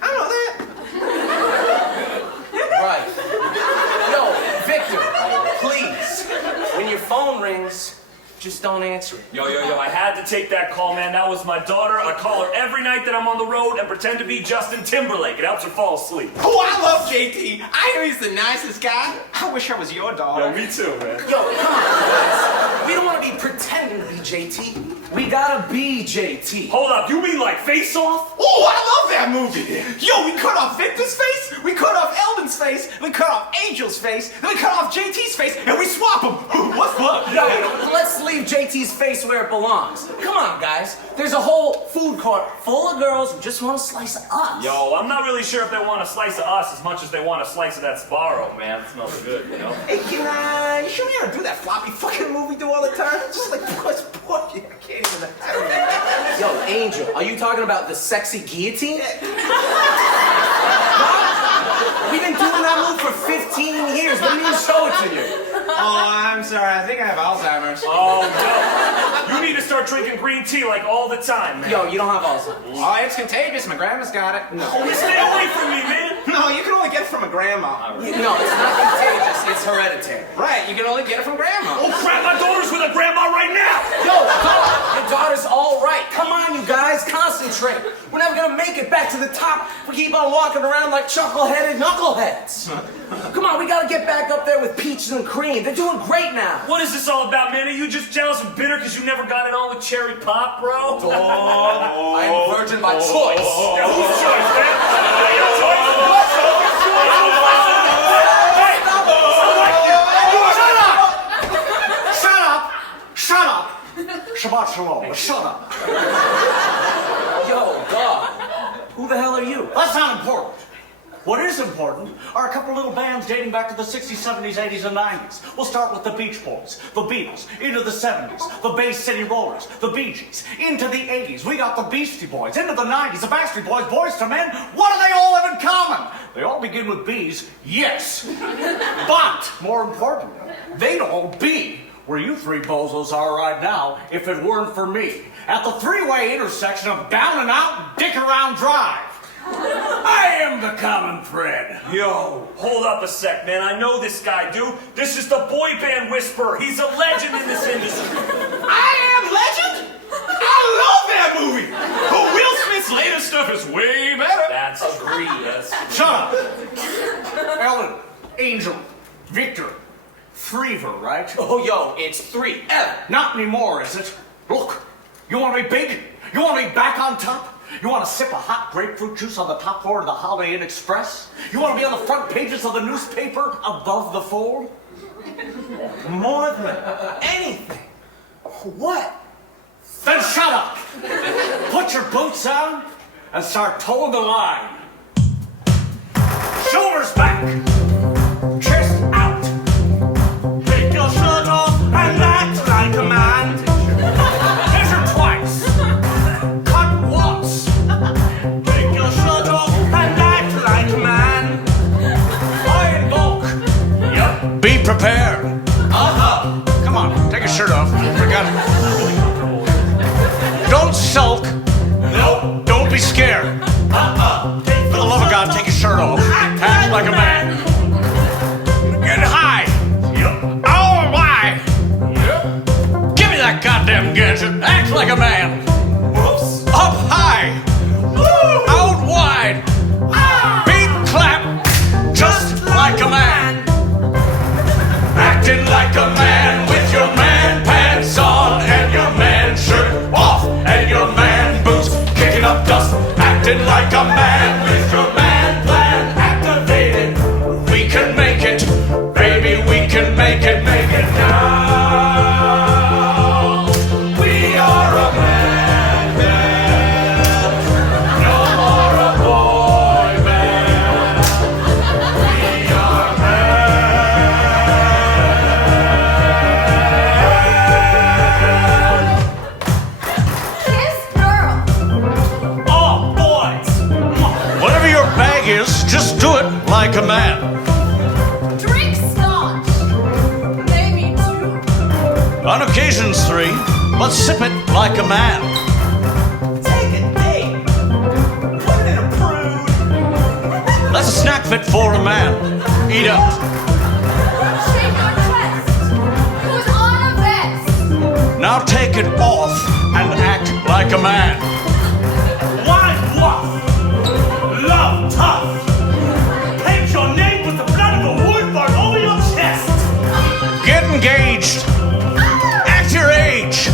I know that. just don't answer it. Yo, I had to take that call, man. That was my daughter. I call her every night that I'm on the road and pretend to be Justin Timberlake. It helps her fall asleep. Oh, I love JT. I hear he's the nicest guy. I wish I was your daughter. Yo, me too, man. Yo, come on, guys. We don't want to be pretending to be JT. We gotta be JT. Hold up, you mean like Face Off? Oh, I love that movie. Yo, we cut off Victor's face, we cut off Eldon's face, we cut off Angel's face, then we cut off JT's face, and we swap them. What's fun? Let's leave JT's face where it belongs. Come on, guys. There's a whole food court full of girls who just want a slice of us. Yo, I'm not really sure if they want a slice of us as much as they want a slice of that Sbarro, man. It smells good, you know? Hey, you sure you don't do that floppy fucking movie do all the time? It's just like, what's boy? I can't even. Yo, Angel, are you talking about the sexy guillotine? We've been doing that move for 15 years. We didn't even show it to you. Oh, I'm sorry. I think I have Alzheimer's. Oh, no. You need to start drinking green tea like all the time, man. Yo, you don't have Alzheimer's. Oh, it's contagious. My grandma's got it. No. Oh, stay away from me, man. No, you can only get it from a grandma. No, it's not contagious. It's hereditary. Right, you can only get it from grandma. Oh, crap, my daughter's with a grandma right now. Yo, your daughter's all right. Come on, you guys, concentrate. We're never gonna make it back to the top. We keep on walking around like chuckle-headed knuckleheads. Come on, we gotta get back up there with peaches and cream. They're doing great now. What is this all about, man? Are you just jealous and bitter because you never got it on with cherry pop, bro? I am a virgin by choice. Yeah, whose choice, man? Your choice? Shut up! Shabbat shalom. Shut up. Yo, God. Who the hell are you? That's not important. What is important are a couple little bands dating back to the 60s, 70s, 80s, and 90s. We'll start with the Beach Boys, the Beatles, into the 70s, the Bay City Rollers, the Bee Gees, into the 80s. We got the Beastie Boys, into the 90s, the Backstreet Boys, Boys to Men. What do they all have in common? They all begin with B's, yes. But, more important, they'd all be where you three bozos are right now if it weren't for me. At the three-way intersection of Down and Out and Dick Around Drive. I am the common thread. Yo, hold up a sec, man. I know this guy, dude. This is the boy band whisperer. He's a legend in this industry. I am legend? I love that movie. But Will Smith's latest stuff is way better. That's agreed. Shut up. Ellen, Angel, Victor, Threever, right? Oh, yo, it's 3 F. Not anymore, is it? Look, you want to be big? You want to be back on top? You want to sip a hot grapefruit juice on the top floor of the Holiday Inn Express? You want to be on the front pages of the newspaper above the fold? More than anything. What? Then shut up! Put your boots on and start towing the line. Shoulders back, chest out. Take your shirt off and act like a man. Measure twice, cut once. Take your shirt off and act like a man. Buy in bulk. Yep. Be prepared. Come on, take your shirt off. Forgot it. Don't sulk. No. Don't be scared. For the love of God, take your shirt off. Act like a man. Get high. Yep. Oh, why? Yep. Give me that goddamn gadget. Act like a man. Whoops. Up high. Woo. Out wide. Beat clap. Just like a man. Acting like a man with your man pants on and your man shirt off and your man boots kicking up dust. Acting like a man with your man plan activated. We can make it, baby, we can make it now. We are a man band, no more a boy band. We are This girl. Oh, boys! Whatever your bag is, just do it like a man. Drink scotch. Maybe 2. On occasions 3, but sip it like a man. Take it, hey. Put it in a prude. That's a snack fit for a man. Eat up. Shake your chest. Who's on a vest? Now take it off and act like a man. Wine bluff. Love tough. Paint your name with the blood of a woodbird over your chest. Get engaged. Act your age.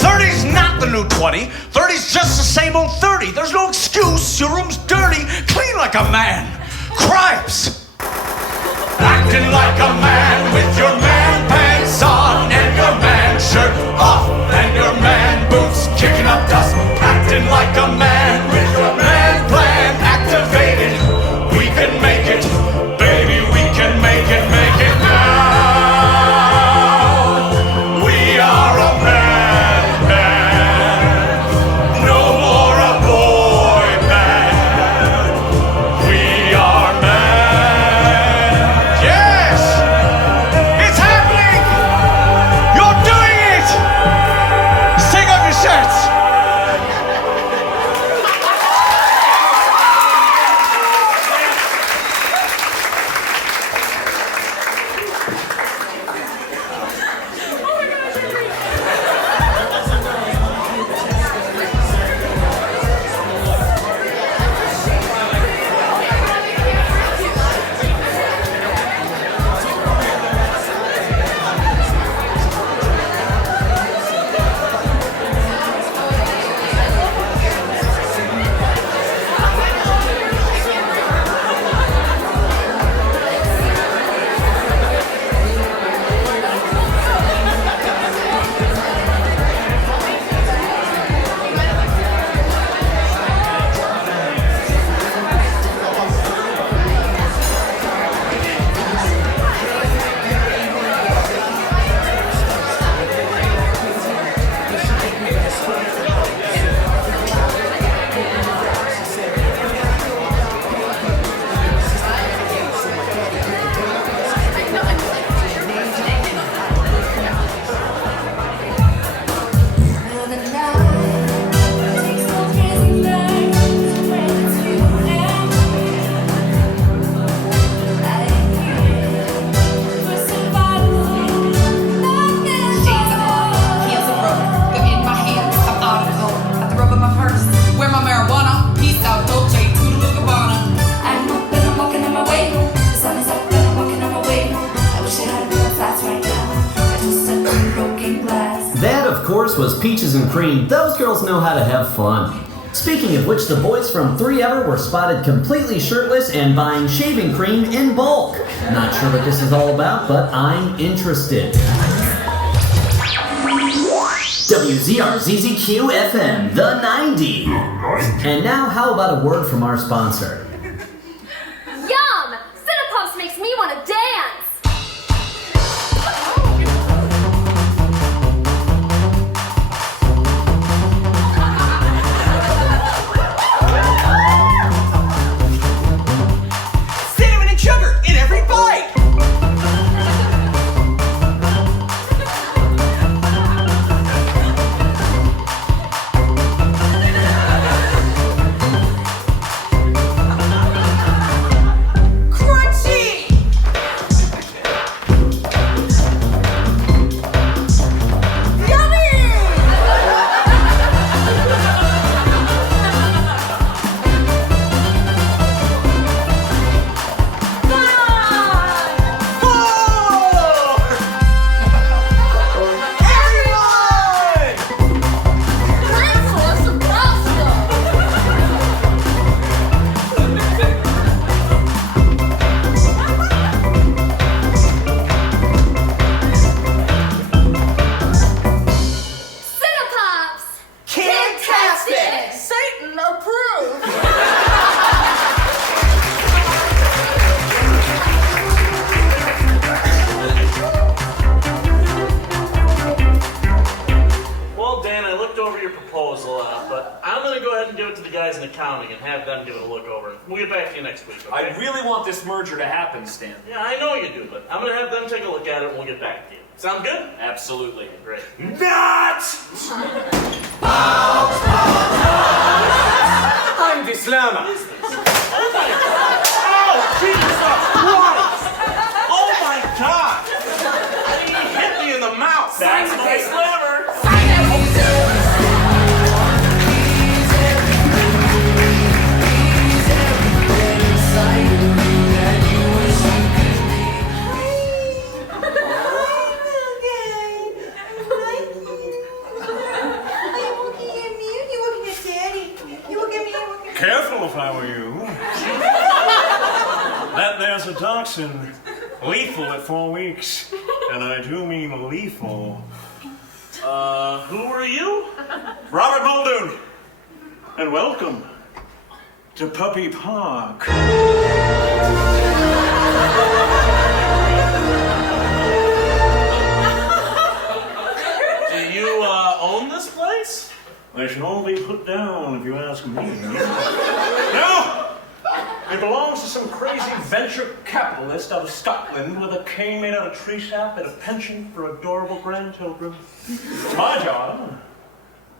30's not the new 20. 30's just the same old 30. There's no excuse. Your room's dirty. Clean like a man. Cripes. Acting like a man with your man pants on and your man shirt off and your man boots kicking up dust. Acting like a man with your man plan activated. We can make it, baby, we can make it now. We are a man band, no more a boy band. We are man. Yes, it's happening. You're doing it. Take off your shirts. That, of course, was Peaches and Cream. Those girls know how to have fun. Speaking of which, the boys from 3ever were spotted completely shirtless and buying shaving cream in bulk. Not sure what this is all about, but I'm interested. WZRZZQ FM, the 90. And now, how about a word from our sponsor? Yum! Cinnapumps makes me want to dance! Cinnamon and sugar in every bite. accounting and have them give it a look over. We'll get back to you next week, okay? I really want this merger to happen, Stan. Yeah, I know you do, but I'm going to have them take a look at it and we'll get back to you. Sound good? Absolutely. Great. Not! I'm the slammer. Oh my God! Oh, Jesus Christ! Oh my God! He hit me in the mouth! That's my slammer! toxin. Lethal at 4 weeks. And I do mean lethal. Who are you? Robert Muldoon. And welcome to Puppy Park. Do you own this place? They should all be put down if you ask me. No! It belongs to some crazy venture capitalist out of Scotland with a cane made out of tree sap and a penchant for adorable grandchildren. It's my job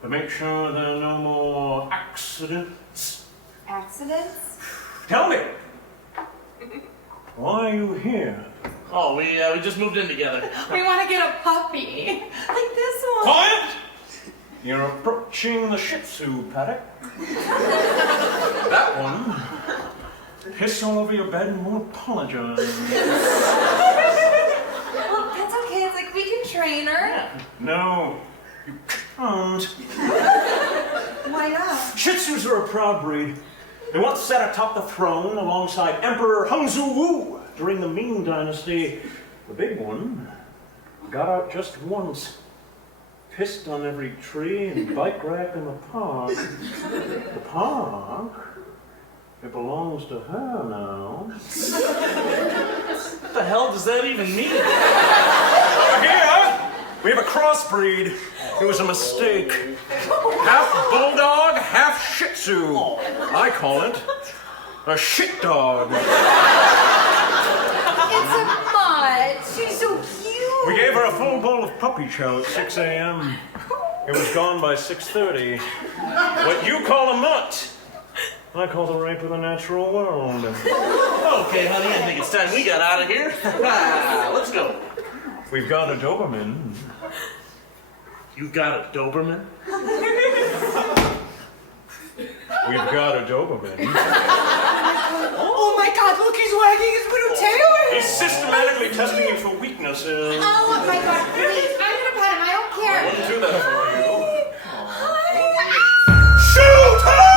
to make sure there are no more accidents. Accidents? Tell me, why are you here? Oh, we just moved in together. We want to get a puppy. Like this one. Quiet! You're approaching the Shih Tzu paddock. That one. Piss all over your bed and won't apologize. Well, that's okay. It's like we can train her. No, you can't. Why not? Shih Tzus are a proud breed. They once sat atop the throne alongside Emperor Hangzhou Wu during the Ming Dynasty. The big one got out just once. Pissed on every tree and bike rack in the park. The park? It belongs to her now. What the hell does that even mean? Here, we have a crossbreed. It was a mistake. Half bulldog, half Shih Tzu. I call it a shit dog. It's a mutt. She's so cute. We gave her a full bowl of puppy chow at 6 a.m. It was gone by 6:30. What you call a mutt, I call the rape of the natural world. Okay, honey, I think it's time we got out of here. Let's go. We've got a Doberman. You got a Doberman? We've got a Doberman. Oh my God! Look, he's wagging his little tail. He's systematically testing you for weaknesses. Oh my God! Please, I'm gonna pet him. I don't care. I wouldn't do that for you. Shoot her!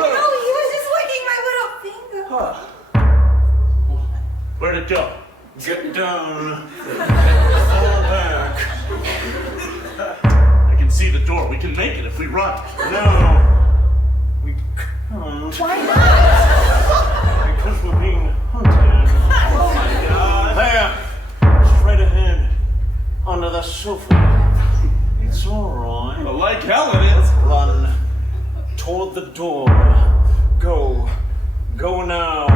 No, he was just licking my little finger. Where'd it go? Get down. Fall back. I can see the door. We can make it if we run. No. We can't. Why not? Because we're being hunted. Oh my God. There. Straight ahead. Under the sofa. It's all right. Well, like hell it is. Run toward the door. Go. Go now.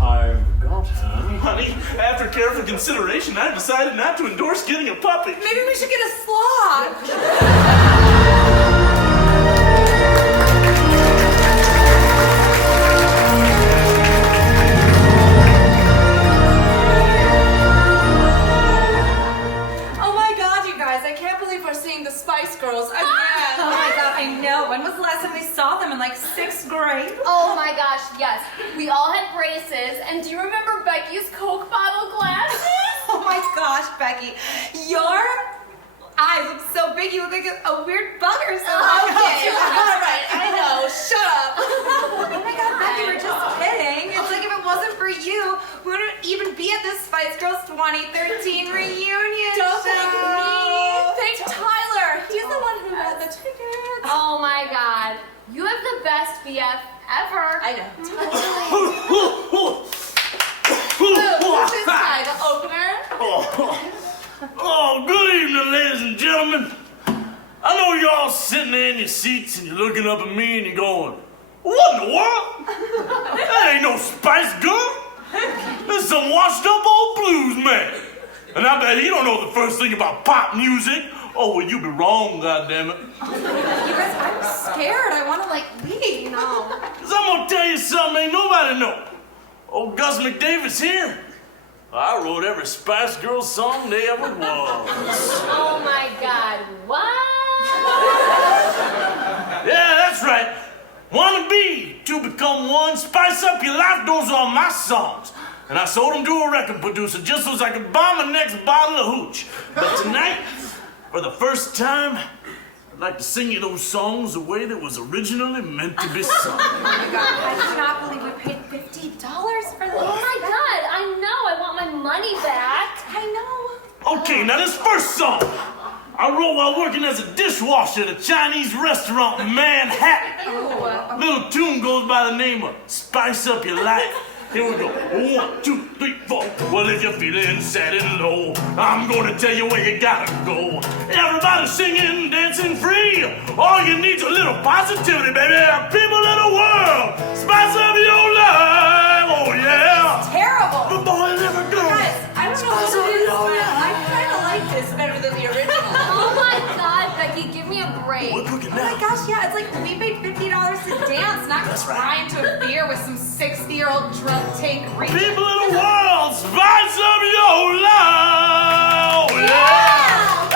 I've got her. Honey, after careful consideration, I've decided not to endorse getting a puppy. Maybe we should get a sloth. Oh my God, you guys! I can't believe we're seeing the Spice Girls again. Oh my God, I know. When was the last time we saw them? In like 6th grade? Oh my gosh, yes. We all had braces, and do you remember Becky's Coke bottle glasses? Oh my gosh, Becky. Your eyes look so big, you look like a weird bug or something. Okay, all right, I know. Shut up. Oh my God, Becky, we're just kidding. It's like if it wasn't for you, we wouldn't even be at this Spice Girls 2013 reunion Don't show. thank me. Thank Tyler. He's the one who got the tickets. Oh my God. You have the best BF ever. I know. Who's this guy, the opener? Oh, good evening, ladies and gentlemen. I know you're all sitting there in your seats and you're looking up at me and you're going, what in the world? That ain't no Spice Girl. This is some washed up old blues man. And I bet he don't know the first thing about pop music. Oh, well, you be wrong, goddammit. You guys, I'm scared. I want to leave. No. Cause I'm gonna tell you something ain't nobody know. Old Gus McDavid's here. I wrote every Spice Girls song they ever was. Oh my God, what? Yeah, that's right. Wanna be, to become one, spice up your life, those are my songs. And I sold them to a record producer just so I could buy my next bottle of hooch. But tonight, for the first time, I'd like to sing you those songs the way that was originally meant to be sung. Oh my God, I cannot believe we paid $50 for this. Oh my God, I know. I want my money back. I know. Okay, now this first song I wrote while working as a dishwasher at a Chinese restaurant in Manhattan. Little tune goes by the name of Spice Up Your Life. Here we go. 1, 2, 3, 4. Well, if you're feeling sad and low, I'm gonna tell you where you gotta go. Everybody singing, dancing free. All you need's a little positivity, baby. People in the world, spice up your life. Oh yeah. It's terrible. The boy never goes. Guys, I don't know what to do, but I kind of like this better than the original. Oh my God, Becky, give me a break. We're cooking Oh my now. gosh, yeah, it's like we paid $50 to dance, not cry into a beer with some 60-year-old drunk tank reacher. People in the world, spice up your life. Yeah.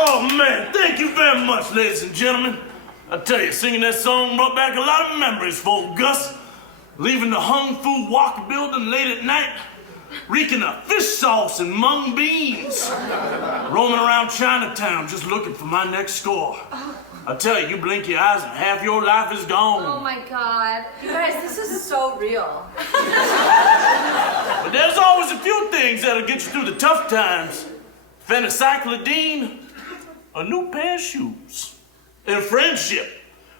Oh man, thank you very much, ladies and gentlemen. I tell you, singing that song brought back a lot of memories for Gus. Leaving the Hung Fu Walker building late at night, reeking of fish sauce and mung beans. Roaming around Chinatown just looking for my next score. I tell you, you blink your eyes and half your life is gone. Oh my God. You guys, this is so real. But there's always a few things that'll get you through the tough times. Phencyclidine, a new pair of shoes, and friendship,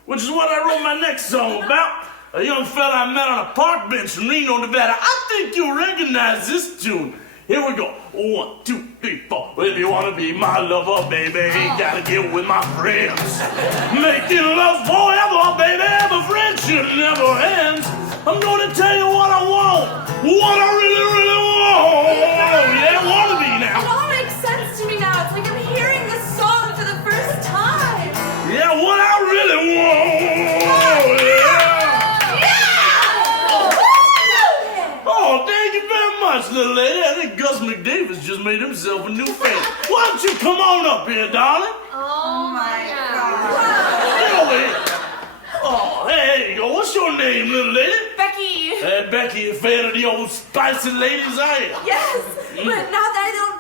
which is what I wrote my next song about. A young fella I met on a park bench in Reno, Nevada. I think you'll recognize this tune. Here we go. 1, 2, 3, 4. Well, if you wanna be my lover, baby, you gotta get with my friends. Making love forever, baby, but friendship never ends. I'm gonna tell you what I want, what I really, really want. Yeah, wanna be It now. all makes sense to me now. It's like I'm hearing this song for the first time. Yeah, what I really want. Yeah. Oh, thank you very much, little lady. I think Gus McDavis just made himself a new fan. Why don't you come on up here, darling? Oh my God. Get over here. Oh, hey, there you go. What's your name, little lady? Becky. Hey, Becky, a fan of the old spicy ladies, I am. Yes, but now that I know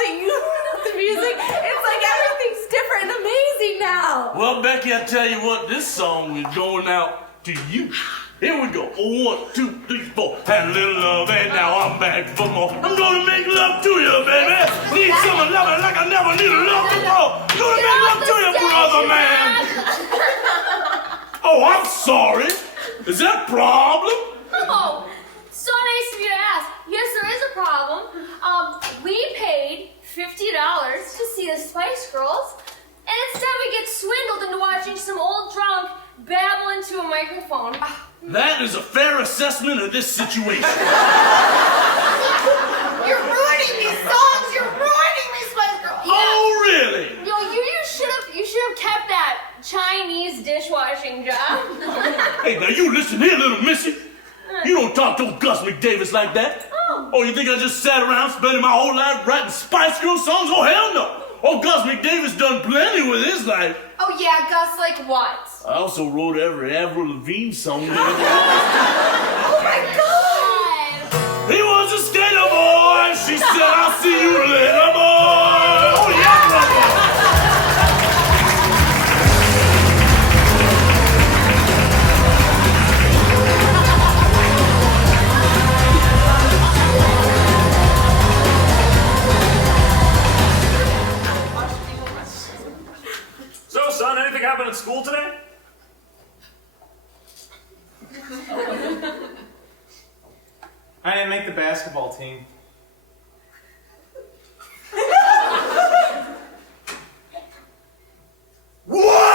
that you know the music, it's like everything's different and amazing now. Well, Becky, I tell you what, this song is going out to you. Here we go. 1, 2, 3, 4. Had a little love and now I'm back for more. I'm gonna make love to you, baby. Need some loving like I never needed love before. Gonna make love to you, brother, man. Oh, I'm sorry. Is that a problem? Oh, so nice of you to ask. Yes, there is a problem. We paid $50 to see the Spice Girls, and instead we get swindled into watching some old drunk babble into a microphone. That is a fair assessment of this situation. You're ruining these songs. You're ruining these Spice Girls. Oh, really? Yo, you should have kept that Chinese dishwashing job. Hey, now you listen here, little missy. You don't talk to Gus McDavis like that. Oh, you think I just sat around spending my whole life writing Spice Girl songs? Oh, hell no. Oh, Gus McDavis done plenty with his life. Oh yeah, Gus, like what? I also wrote every Avril Lavigne song. Oh my God! He was a skater boy. She said, I'll see you later, boy. Oh, yeah, brother. So, son, anything happened at school today? I didn't make the basketball team. What?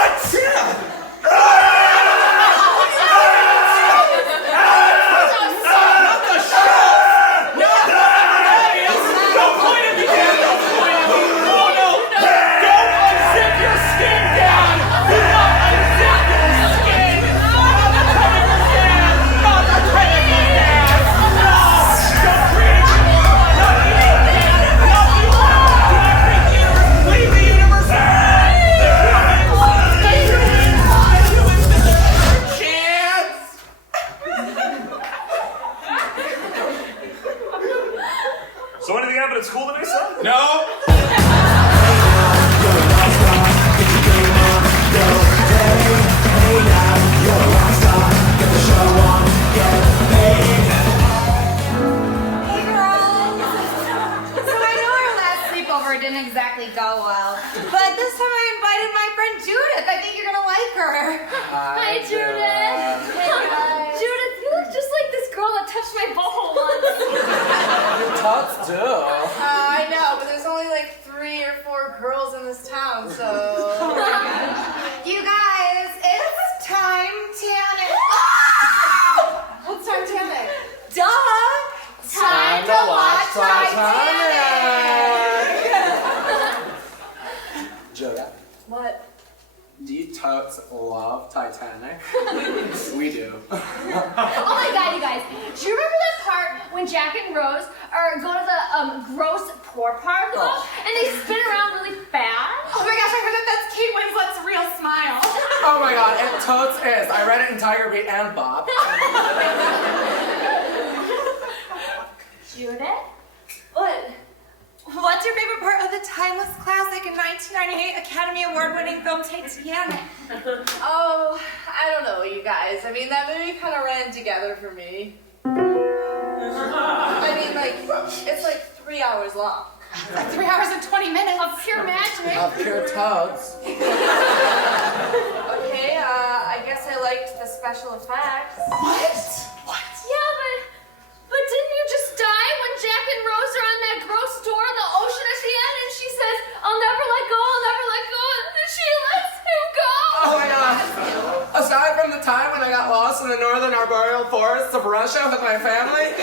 Hi, Judith. Judith, you look just like this girl that touched my butthole once. Your tots do. I know, but there's only like 3 or 4 girls in this town, so. You guys, it's time Titanic. What's time Titanic? Duh! Time to watch Titanic! Joda, What? do you totes love Titanic? We do. Oh my god, you guys. Do you remember that part when Jack and Rose go to the gross poor part of the boat and they spin around really fast? Oh my gosh, I heard that that's Kate Winslet's real smile. Oh my god, it totes is. I read it in Tiger Beat and Bob. Judith? What? What's your favorite part of the timeless classic and 1998 Academy Award-winning film Titanic? Oh, I don't know, you guys. I mean, that movie kind of ran together for me. I mean, like, it's like 3 hours long. Like 3 hours and 20 minutes. Of pure magic. Of pure totes. Okay, I guess I liked the special effects. What? Yeah, but didn't you just die when Jack and Rose are on that gross door in the ocean at the end and she says, I'll never let go, I'll never let go, and then she lets him go? Oh my god. Aside from the time when I got lost in the northern arboreal forests of Russia with my family,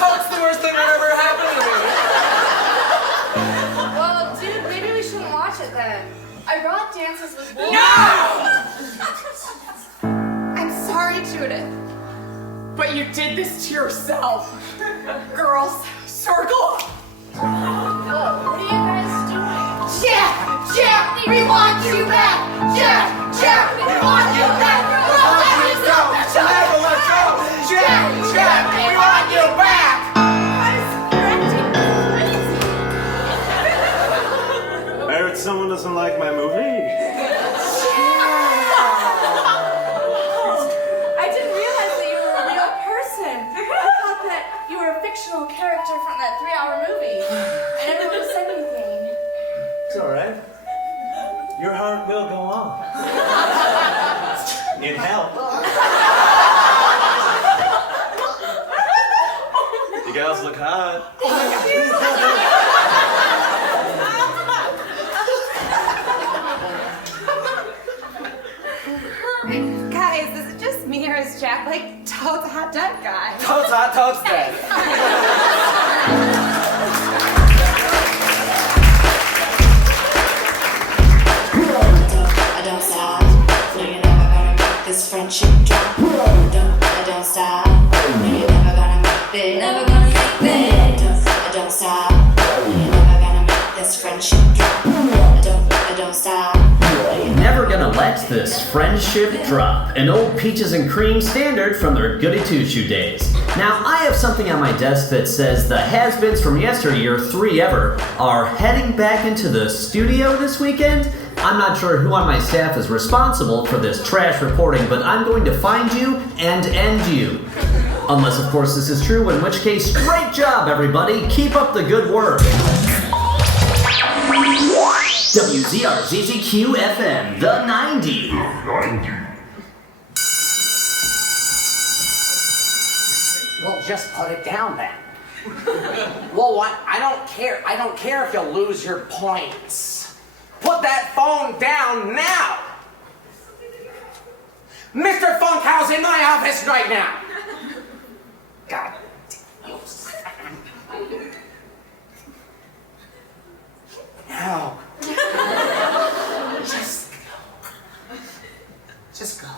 totes the worst thing that ever happened to me. Well, dude, maybe we shouldn't watch it then. I brought Dances with Wolves. No! I'm sorry, Judith, but you did this to yourself. Girls, circle up. What are you guys doing? Jack, we want you back. Jack, we want you back. We'll let you go. Never let go. Jack, we want you back. I heard someone doesn't like my movie. I didn't realize that you were a real person. I thought that you were a fictional character from that 3-hour movie. I never would have said anything. It's alright. Your heart will go on. In hell. You guys look hot. Guys, is it just me or is Jack like totes hot dead guy? Totes hot, totes dead. I don't stop. No, you're never gonna make this friendship drop. I don't stop. No, you're never gonna make this. Never gonna make this. I don't stop. No, you're never gonna make this friendship drop. I don't stop. Never gonna let this friendship drop. An old Peaches and Cream standard from their Goody Two-Shoe days. Now, I have something on my desk that says the has-beens from yesteryear, 3 ever, are heading back into the studio this weekend. I'm not sure who on my staff is responsible for this trash reporting, but I'm going to find you and end you. Unless, of course, this is true, in which case, great job, everybody. Keep up the good work. WZRZZQ FM, the 90. Well, just put it down then. Well, what? I don't care. I don't care if you lose your points. Put that phone down now. Mr. Funkhouse in my office right now. God. Now. Just go.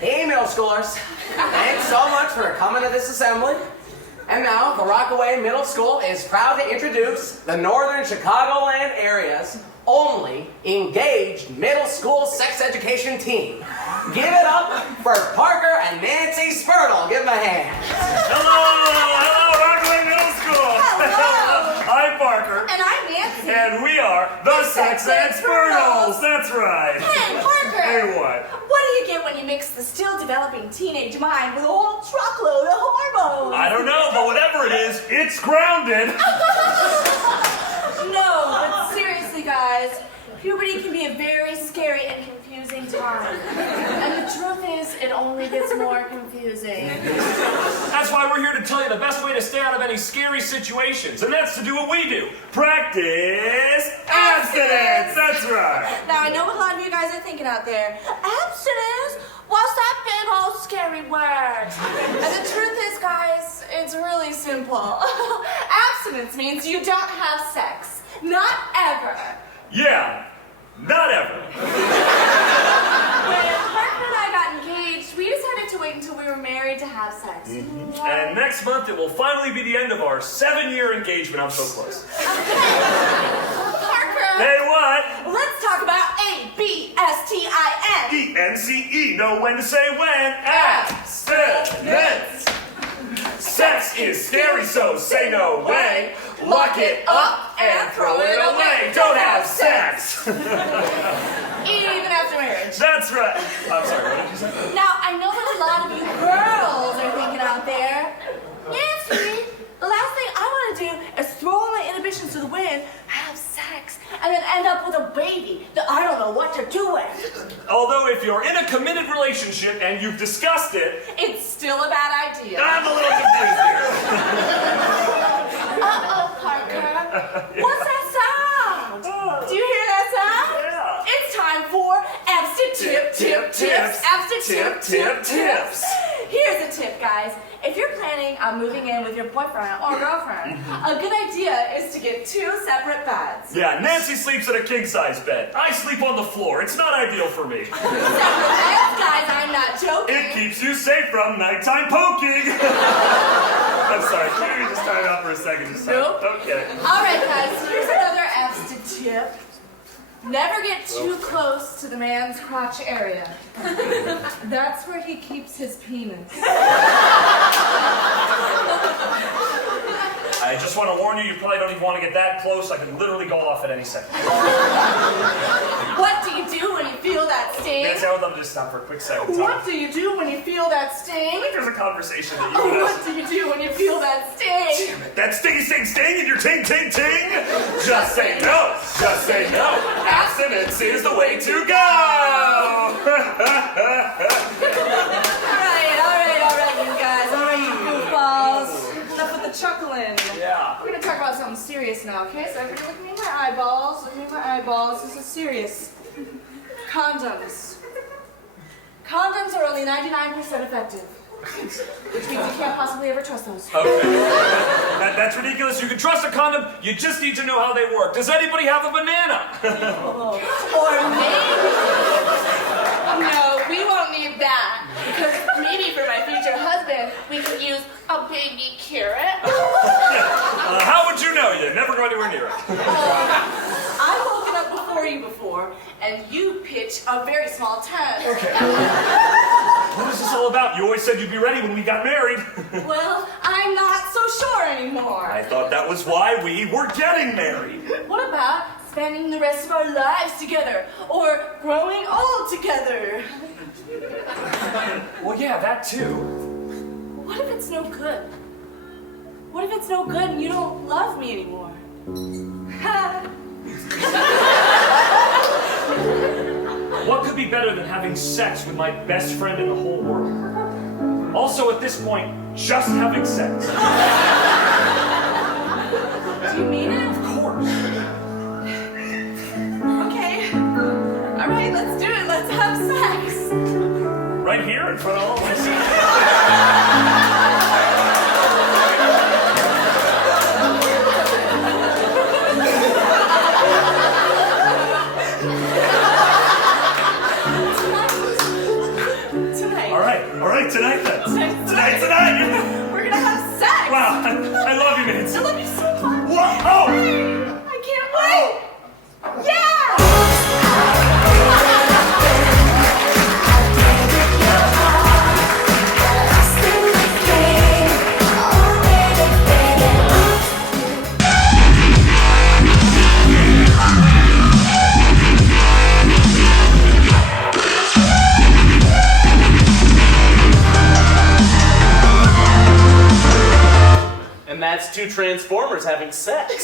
Hey, middle schoolers. Thanks so much for coming to this assembly. And now, the Rockaway Middle School is proud to introduce the Northern Chicagoland area's only engaged middle school sex education team. Give it up for Parker and Nancy Spurtle. Give them a hand. Hello, Rockaway Middle School. Hello. I'm Parker. And I'm Nancy. And we are the Sex Ed Spurtles. That's right. Hey, Parker. Hey, what? What do you get when you mix the still developing teenage mind with a whole truckload of hormones? I don't whatever it is, it's grounded. No, but seriously, guys, puberty can be a very scary and confusing time. And the truth is, it only gets more confusing. That's why we're here to tell you the best way to stay out of any scary situations, and that's to do what we do. Practice abstinence. That's right. Now, I know what a lot of you guys are thinking out there. Abstinence? What's that big old scary word? And the truth is, guys, it's really simple. Abstinence means you don't have sex. Not ever. Yeah, not ever. When Parker and I got engaged, we decided to wait until we were married to have sex. And next month, it will finally be the end of our 7-year engagement. I'm so close. Parker! Hey, what? Let's talk about A-B-S-T-I-N. E-N-C-E. Know when to say when. Abstinence. Sex is scary, so say no way. Lock it up and throw it away. Don't have sex. Even after marriage. That's right. I'm sorry, what did you say? Now, I know that a lot of you girls are thinking out there, Nancy, the last thing I want to do is throw all my inhibitions to the wind, have sex, and then end up with a baby that I don't know what to do with. Although if you're in a committed relationship and you've discussed it, It's still a bad idea. I'm a little confused here. Uh-oh, Parker. What's that sound? Do you hear that sound? Yeah. It's time for tips. Tips. Here's a tip, guys. If you're planning on moving in with your boyfriend or girlfriend, a good idea is to get 2 separate beds. Yeah, Nancy sleeps in a king-size bed. I sleep on the floor. It's not ideal for me. Separate beds, guys, I'm not joking. It keeps you safe from nighttime poking. I'm sorry, can we just time it out for a second? Nope. Okay. All right, guys, here's another abstinent tip. Never get too close to the man's crotch area. That's where he keeps his penis. I just want to warn you, you probably don't even want to get that close. I could literally go off at any second. What do you do when you feel that sting? Nancy, I would love to just stop for a quick second. What do you do when you feel that I sting? think there's a conversation that you and What do you do when you feel that sting? That stingy sting in your ting ting ting. Just say no. Just say no. Abstinence is the way to go. All right, you guys. All right, you goofballs. Enough with the chuckling. Yeah. We're gonna talk about something serious now, okay? So everybody look at me in my eyeballs. Look at me in my eyeballs. This is serious. Condoms. Condoms are only 99% effective. Which means you can't possibly ever trust those. Okay. That's ridiculous. You can trust a condom. You just need to know how they work. Does anybody have a banana? Or maybe... No, we won't need that. Because maybe for my future husband, we could use a baby carrot. How would you know? You never go anywhere near it. I've woken up before, and you pitch a very small tent. Okay. What is this all about? You always said you'd be ready when we got married. Well, I'm not so sure anymore. I thought that was why we were getting married. What about spending the rest of our lives together? Or growing old together? Well, yeah, that too. What if it's no good? What if it's no good and you don't love me anymore? What could be better than having sex with my best friend in the whole world? Also, at this point, just having sex. Do you mean it? Of course. Okay. All right, let's do it. Let's have sex. Right here in front of all of us. Tonight then. Tonight. We're gonna have sex. Wow, I love you, Nancy. I love you so much. What? Oh! I can't wait. Yeah! And that's two Transformers having sex.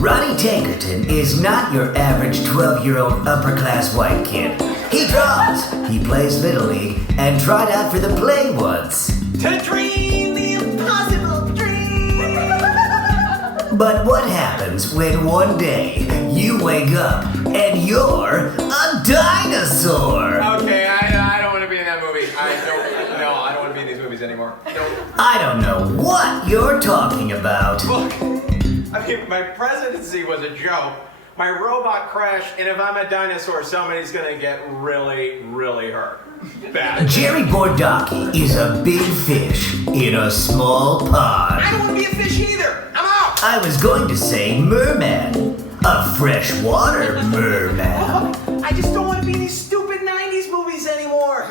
Ronnie Tankerton is not your average 12-year-old upper-class white kid. He draws, he plays Little League, and tried out for the play once. To dream the impossible dream. But what happens when one day you wake up and you're a dinosaur? Okay, I don't want to be in that movie. I don't want to be in these movies anymore. Nope. I don't know what you're talking about. Look, I mean, my presidency was a joke. My robot crashed, and if I'm a dinosaur, somebody's gonna get really, really hurt. Bad. Jerry Bordaki is a big fish in a small pond. I don't want to be a fish either. I'm out. I was going to say merman. A freshwater merman. I just don't want to be in these stupid 90s movies anymore.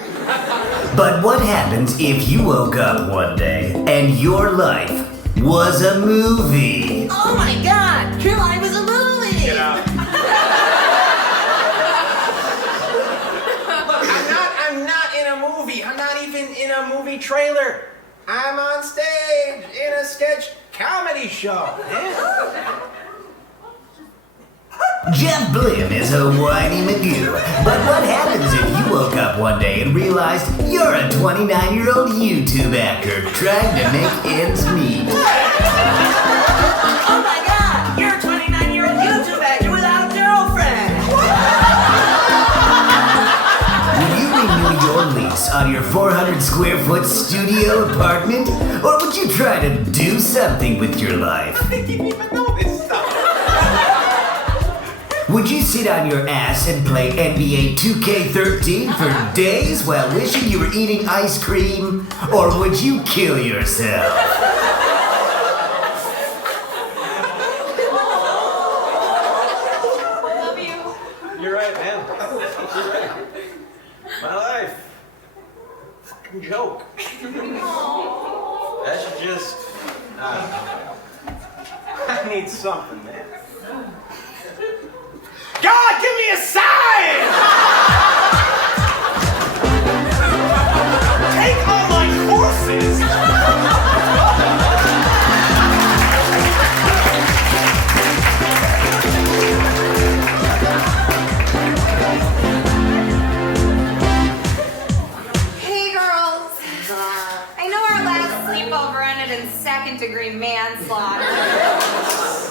But what happens if you woke up one day and your life was a movie? Oh my god, your life is a movie! Get out. Look, I'm not in a movie. I'm not even in a movie trailer. I'm on stage in a sketch comedy show. Jeff Blim is a whiny Magoo. But what happens if you woke up one day and realized you're a 29-year-old YouTube actor trying to make ends meet? Oh my god, you're a 29-year-old YouTube actor without a girlfriend! Would you renew your lease on your 400-square-foot studio apartment? Or would you try to do something with your life? I think you even know this stuff. Would you sit on your ass and play NBA 2K13 for days while wishing you were eating ice cream? Or would you kill yourself? Love you. You're right, man. You're right. My life. Fucking joke. I should just. I need something, man. God, give me a sign! Take all my courses! Hey girls. I know our last sleepover ended in second-degree manslaughter.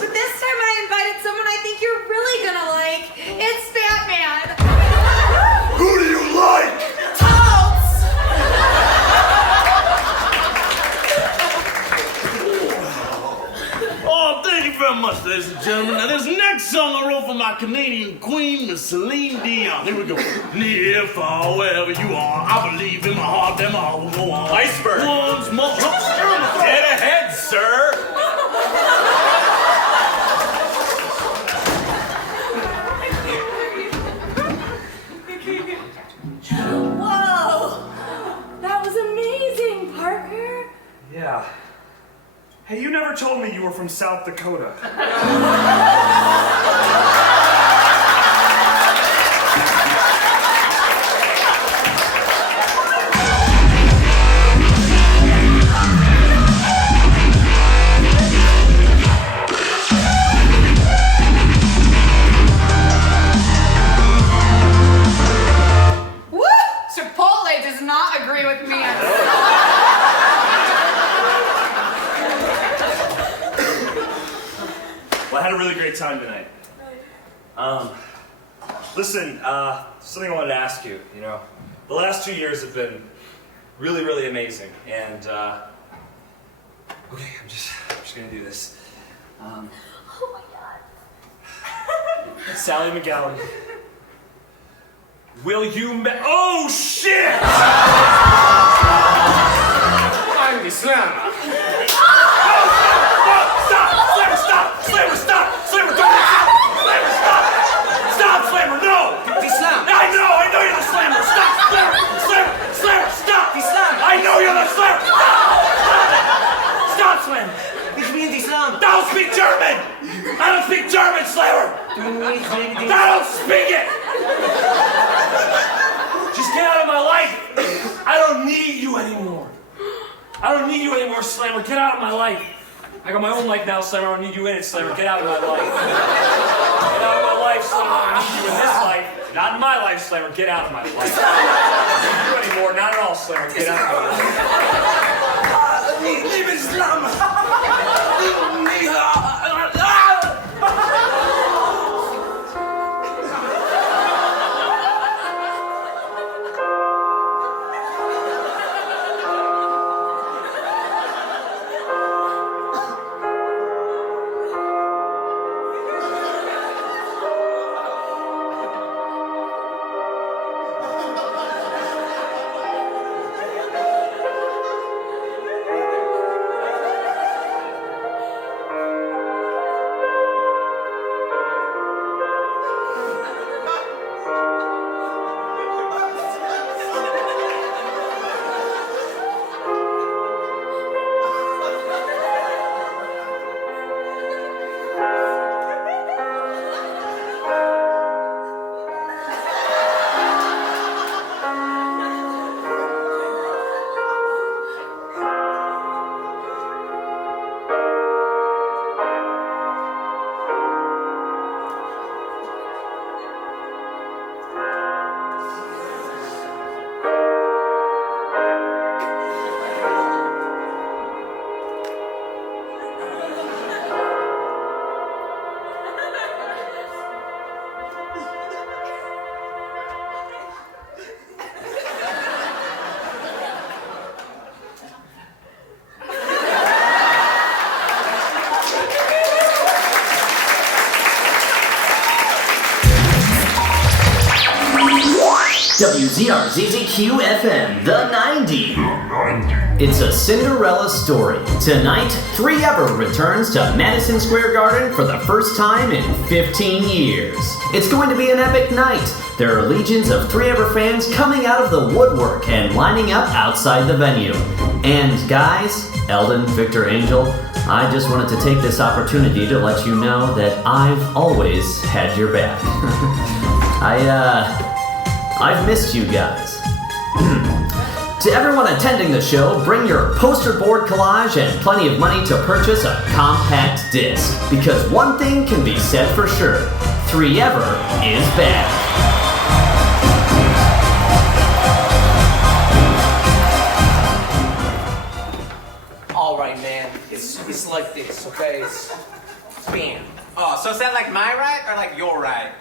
But this time I invited someone I think you're really gonna like. It's Batman. Who do you like? Totes! Oh, thank you very much, ladies and gentlemen. Now, this next song I wrote for my Canadian queen, Miss Celine Dion. Here we go. Near, far, wherever you are, I believe in my heart that my heart will go on. Iceberg. Once more. Get ahead, sir! Whoa! That was amazing, Parker. Yeah. Hey, you never told me you were from South Dakota. Woo! Chipotle does not agree with me. Well, I had a really great time tonight. Listen, something I wanted to ask you. You know, the last 2 years have been really, really amazing, and okay, I'm just gonna do this. Oh my god. Sally McGowan, will you oh shit! I'm the slammer. Stop! Slammer, stop! Slammer, stop! Slammer, don't stop! Slammer, stop! Stop, Slammer, no! The slam. I know you're the Slammer! Stop, Slammer! Slammer, stop! The slam. I know you're the Slammer! Stop, Slammer! Which means the slam. I don't speak German! I don't speak German, Slammer! I don't speak it! I don't need you anymore, Slammer. Get out of my life. I got my own life now, Slammer. I don't need you in it, Slammer. Get out of my life. Get out of my life, Slammer. I don't need you in this life. Not in my life, Slammer. Get out of my life. I don't need you anymore. Not at all, Slammer. Get out of my life. Leave it, Slammer. WZRZZQ-FM, the 90. It's a Cinderella story. Tonight, 3ever returns to Madison Square Garden for the first time in 15 years. It's going to be an epic night. There are legions of 3ever fans coming out of the woodwork and lining up outside the venue. And guys, Eldon, Victor, Angel, I just wanted to take this opportunity to let you know that I've always had your back. I've missed you guys. To everyone attending the show, bring your poster board collage and plenty of money to purchase a compact disc. Because one thing can be said for sure, 3ever is back. All right, man. It's like this, okay? It's bam. Oh, so is that like my ride or like your ride?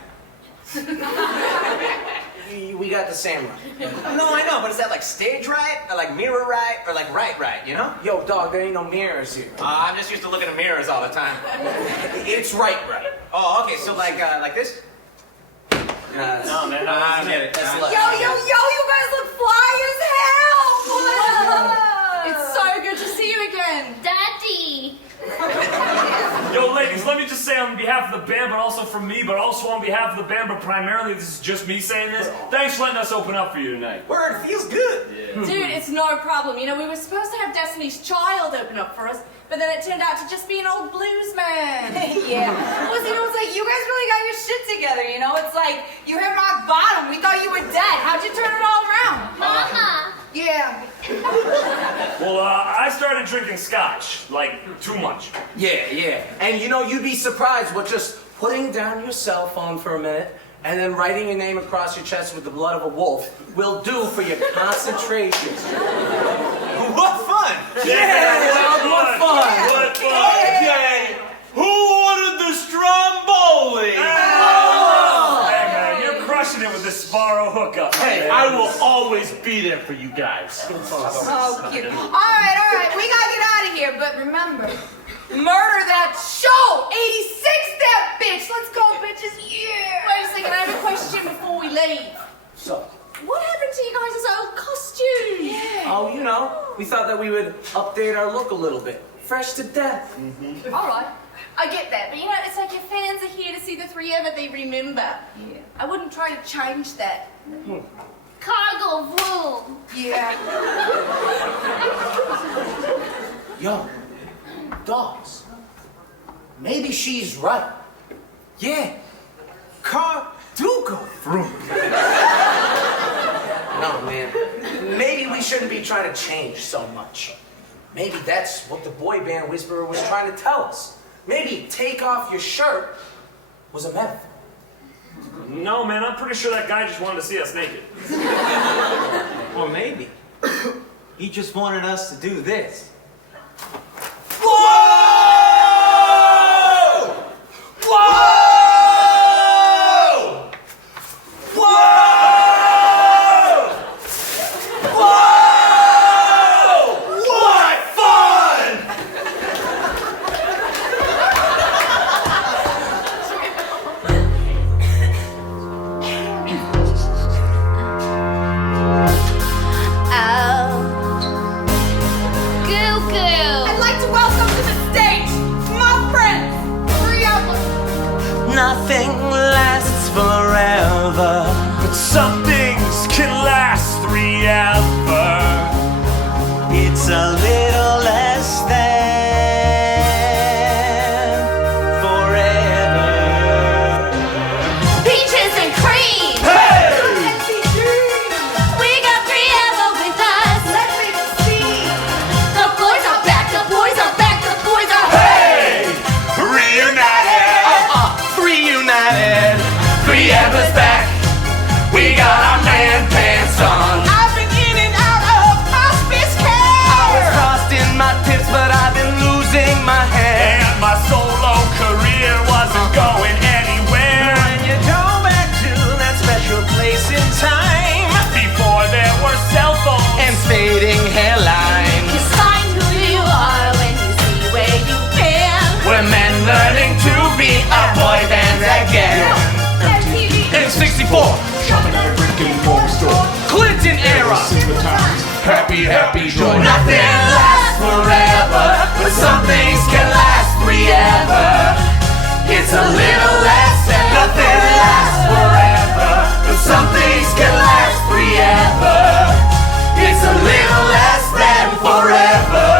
We got the same right. No, I know, but is that like stage right, or like mirror right, or like right, you know? Yo, dog, there ain't no mirrors here. I'm just used to looking at mirrors all the time. It's right. Oh, okay, so like this? No, man, I don't get it. That's Yo, left. you guys look fly as hell! It's so good to see you again. Daddy! Yo, ladies, let me just say on behalf of the band, but also from me, but also on behalf of the band, but primarily this is just me saying this. Thanks for letting us open up for you tonight. Word, feels good. Dude, it's no problem. You know, we were supposed to have Destiny's Child open up for us, but then it turned out to just be an old blues man. Yeah. Well, you know, it's like you guys really got your shit together, you know? It's like you hit rock bottom. We thought you were dead. How'd you turn it all around? Mama! Yeah. Well, I started drinking scotch, like, too much. Yeah. And you know, you'd be surprised what just putting down your cell phone for a minute and then writing your name across your chest with the blood of a wolf will do for your concentration. What fun! What fun! What fun! Okay, who ordered the stromboli? Hey, man, you're crushing it with this Sparrow hookup. Hey, I will always be there for you guys. Oh, cute. All right. We gotta get out of here, but remember, murder that show! 86 that bitch! Let's go, bitches! Yeah! Wait a second, I have a question before we leave. So, What happened to you guys' old costumes? Yeah. oh, you know, we thought that we would update our look a little bit. Fresh to death. All right, I get that, but you know, it's like your fans are here to see the 3ever they remember. Yeah. I wouldn't try to change that. Cargo room! Yeah. Yo, dogs. Maybe she's right. Yeah, car do go through. No, man. Maybe we shouldn't be trying to change so much. Maybe that's what the boy band whisperer was trying to tell us. Maybe take off your shirt was a metaphor. No, man, I'm pretty sure that guy just wanted to see us naked. Well, maybe. He just wanted us to do this. Whoa! Whoa! Whoa! Whoa! What fun! I'd like to welcome to the stage my friends, three of them. Nothing lasts forever, but some things can last forever. It's a little less than forever. Peaches and cream. Hey! We got three ever with us. Let's make a scene. The boys are back. The boys are back. The boys are Hey! Reunited! Reunited! Three Ever's back. We got our man pants on. I've been in and out of hospice care. I was frosting my tips, but I've been losing my hair. And my solo career wasn't going anywhere. When you go back to that special place in time, before there were cell phones and fading hairlines. You find who you are when you see where you've been. We're men learning to be a boy band again. In 64, shopping at a brick and mortar store. Clinton era. Since the times, happy, happy, joy. Nothing lasts forever, but some things can last forever. It's a little less and nothing lasts forever, but some things can last forever. It's a little less than forever.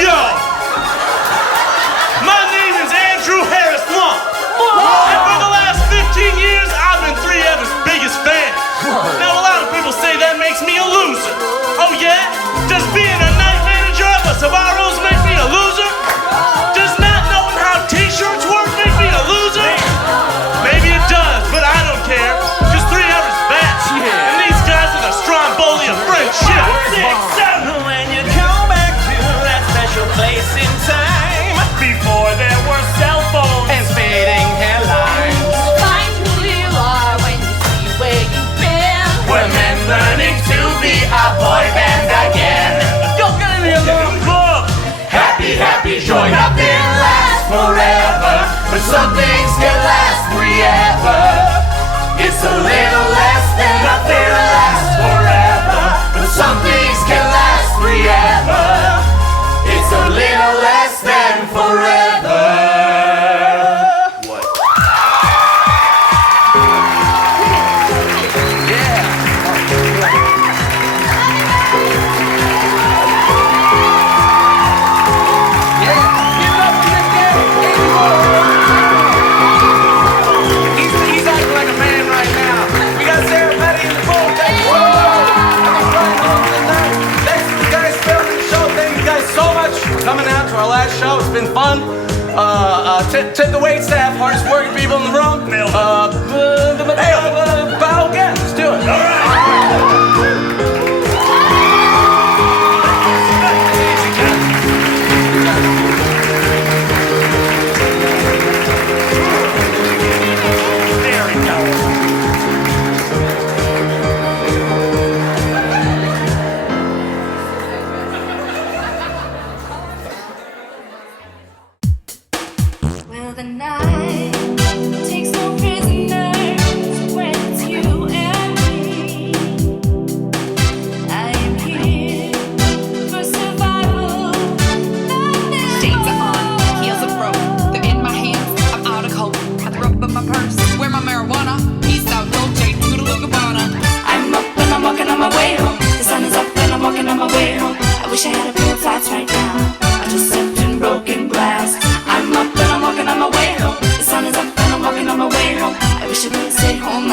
Yo! My name is Andrew Harris Lump. And for the last 15 years, I've been three Ever's biggest fan. Now, a lot of people say that makes me a loser. Oh, yeah? Does being a night manager of a Sbarro's make me a loser? Does not knowing how t-shirts work make me a loser? Maybe it does, but I don't care. Because three Ever's back. And these guys are the Stromboli of friendship. When you come back to that special place in time, before there were cell phones and fading hairlines. Find who you are when you see where you've been. We're men learning to be a boy band again. Go get in here, look. Happy, happy, joy. Nothing lasts forever, but some things can last forever. It's a little less than nothing lasts forever, but some things can last forever. It's a little less than forever. What? He's acting like a man right now. We got Sarah Petty in the boat. Whoa!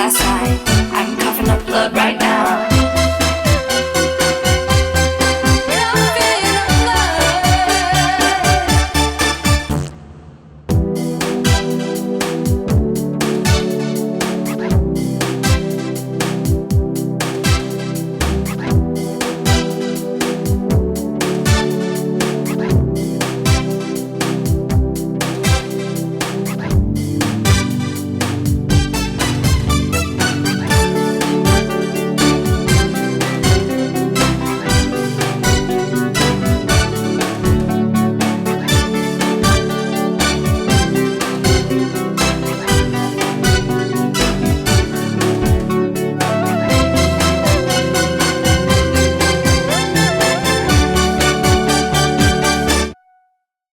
last night.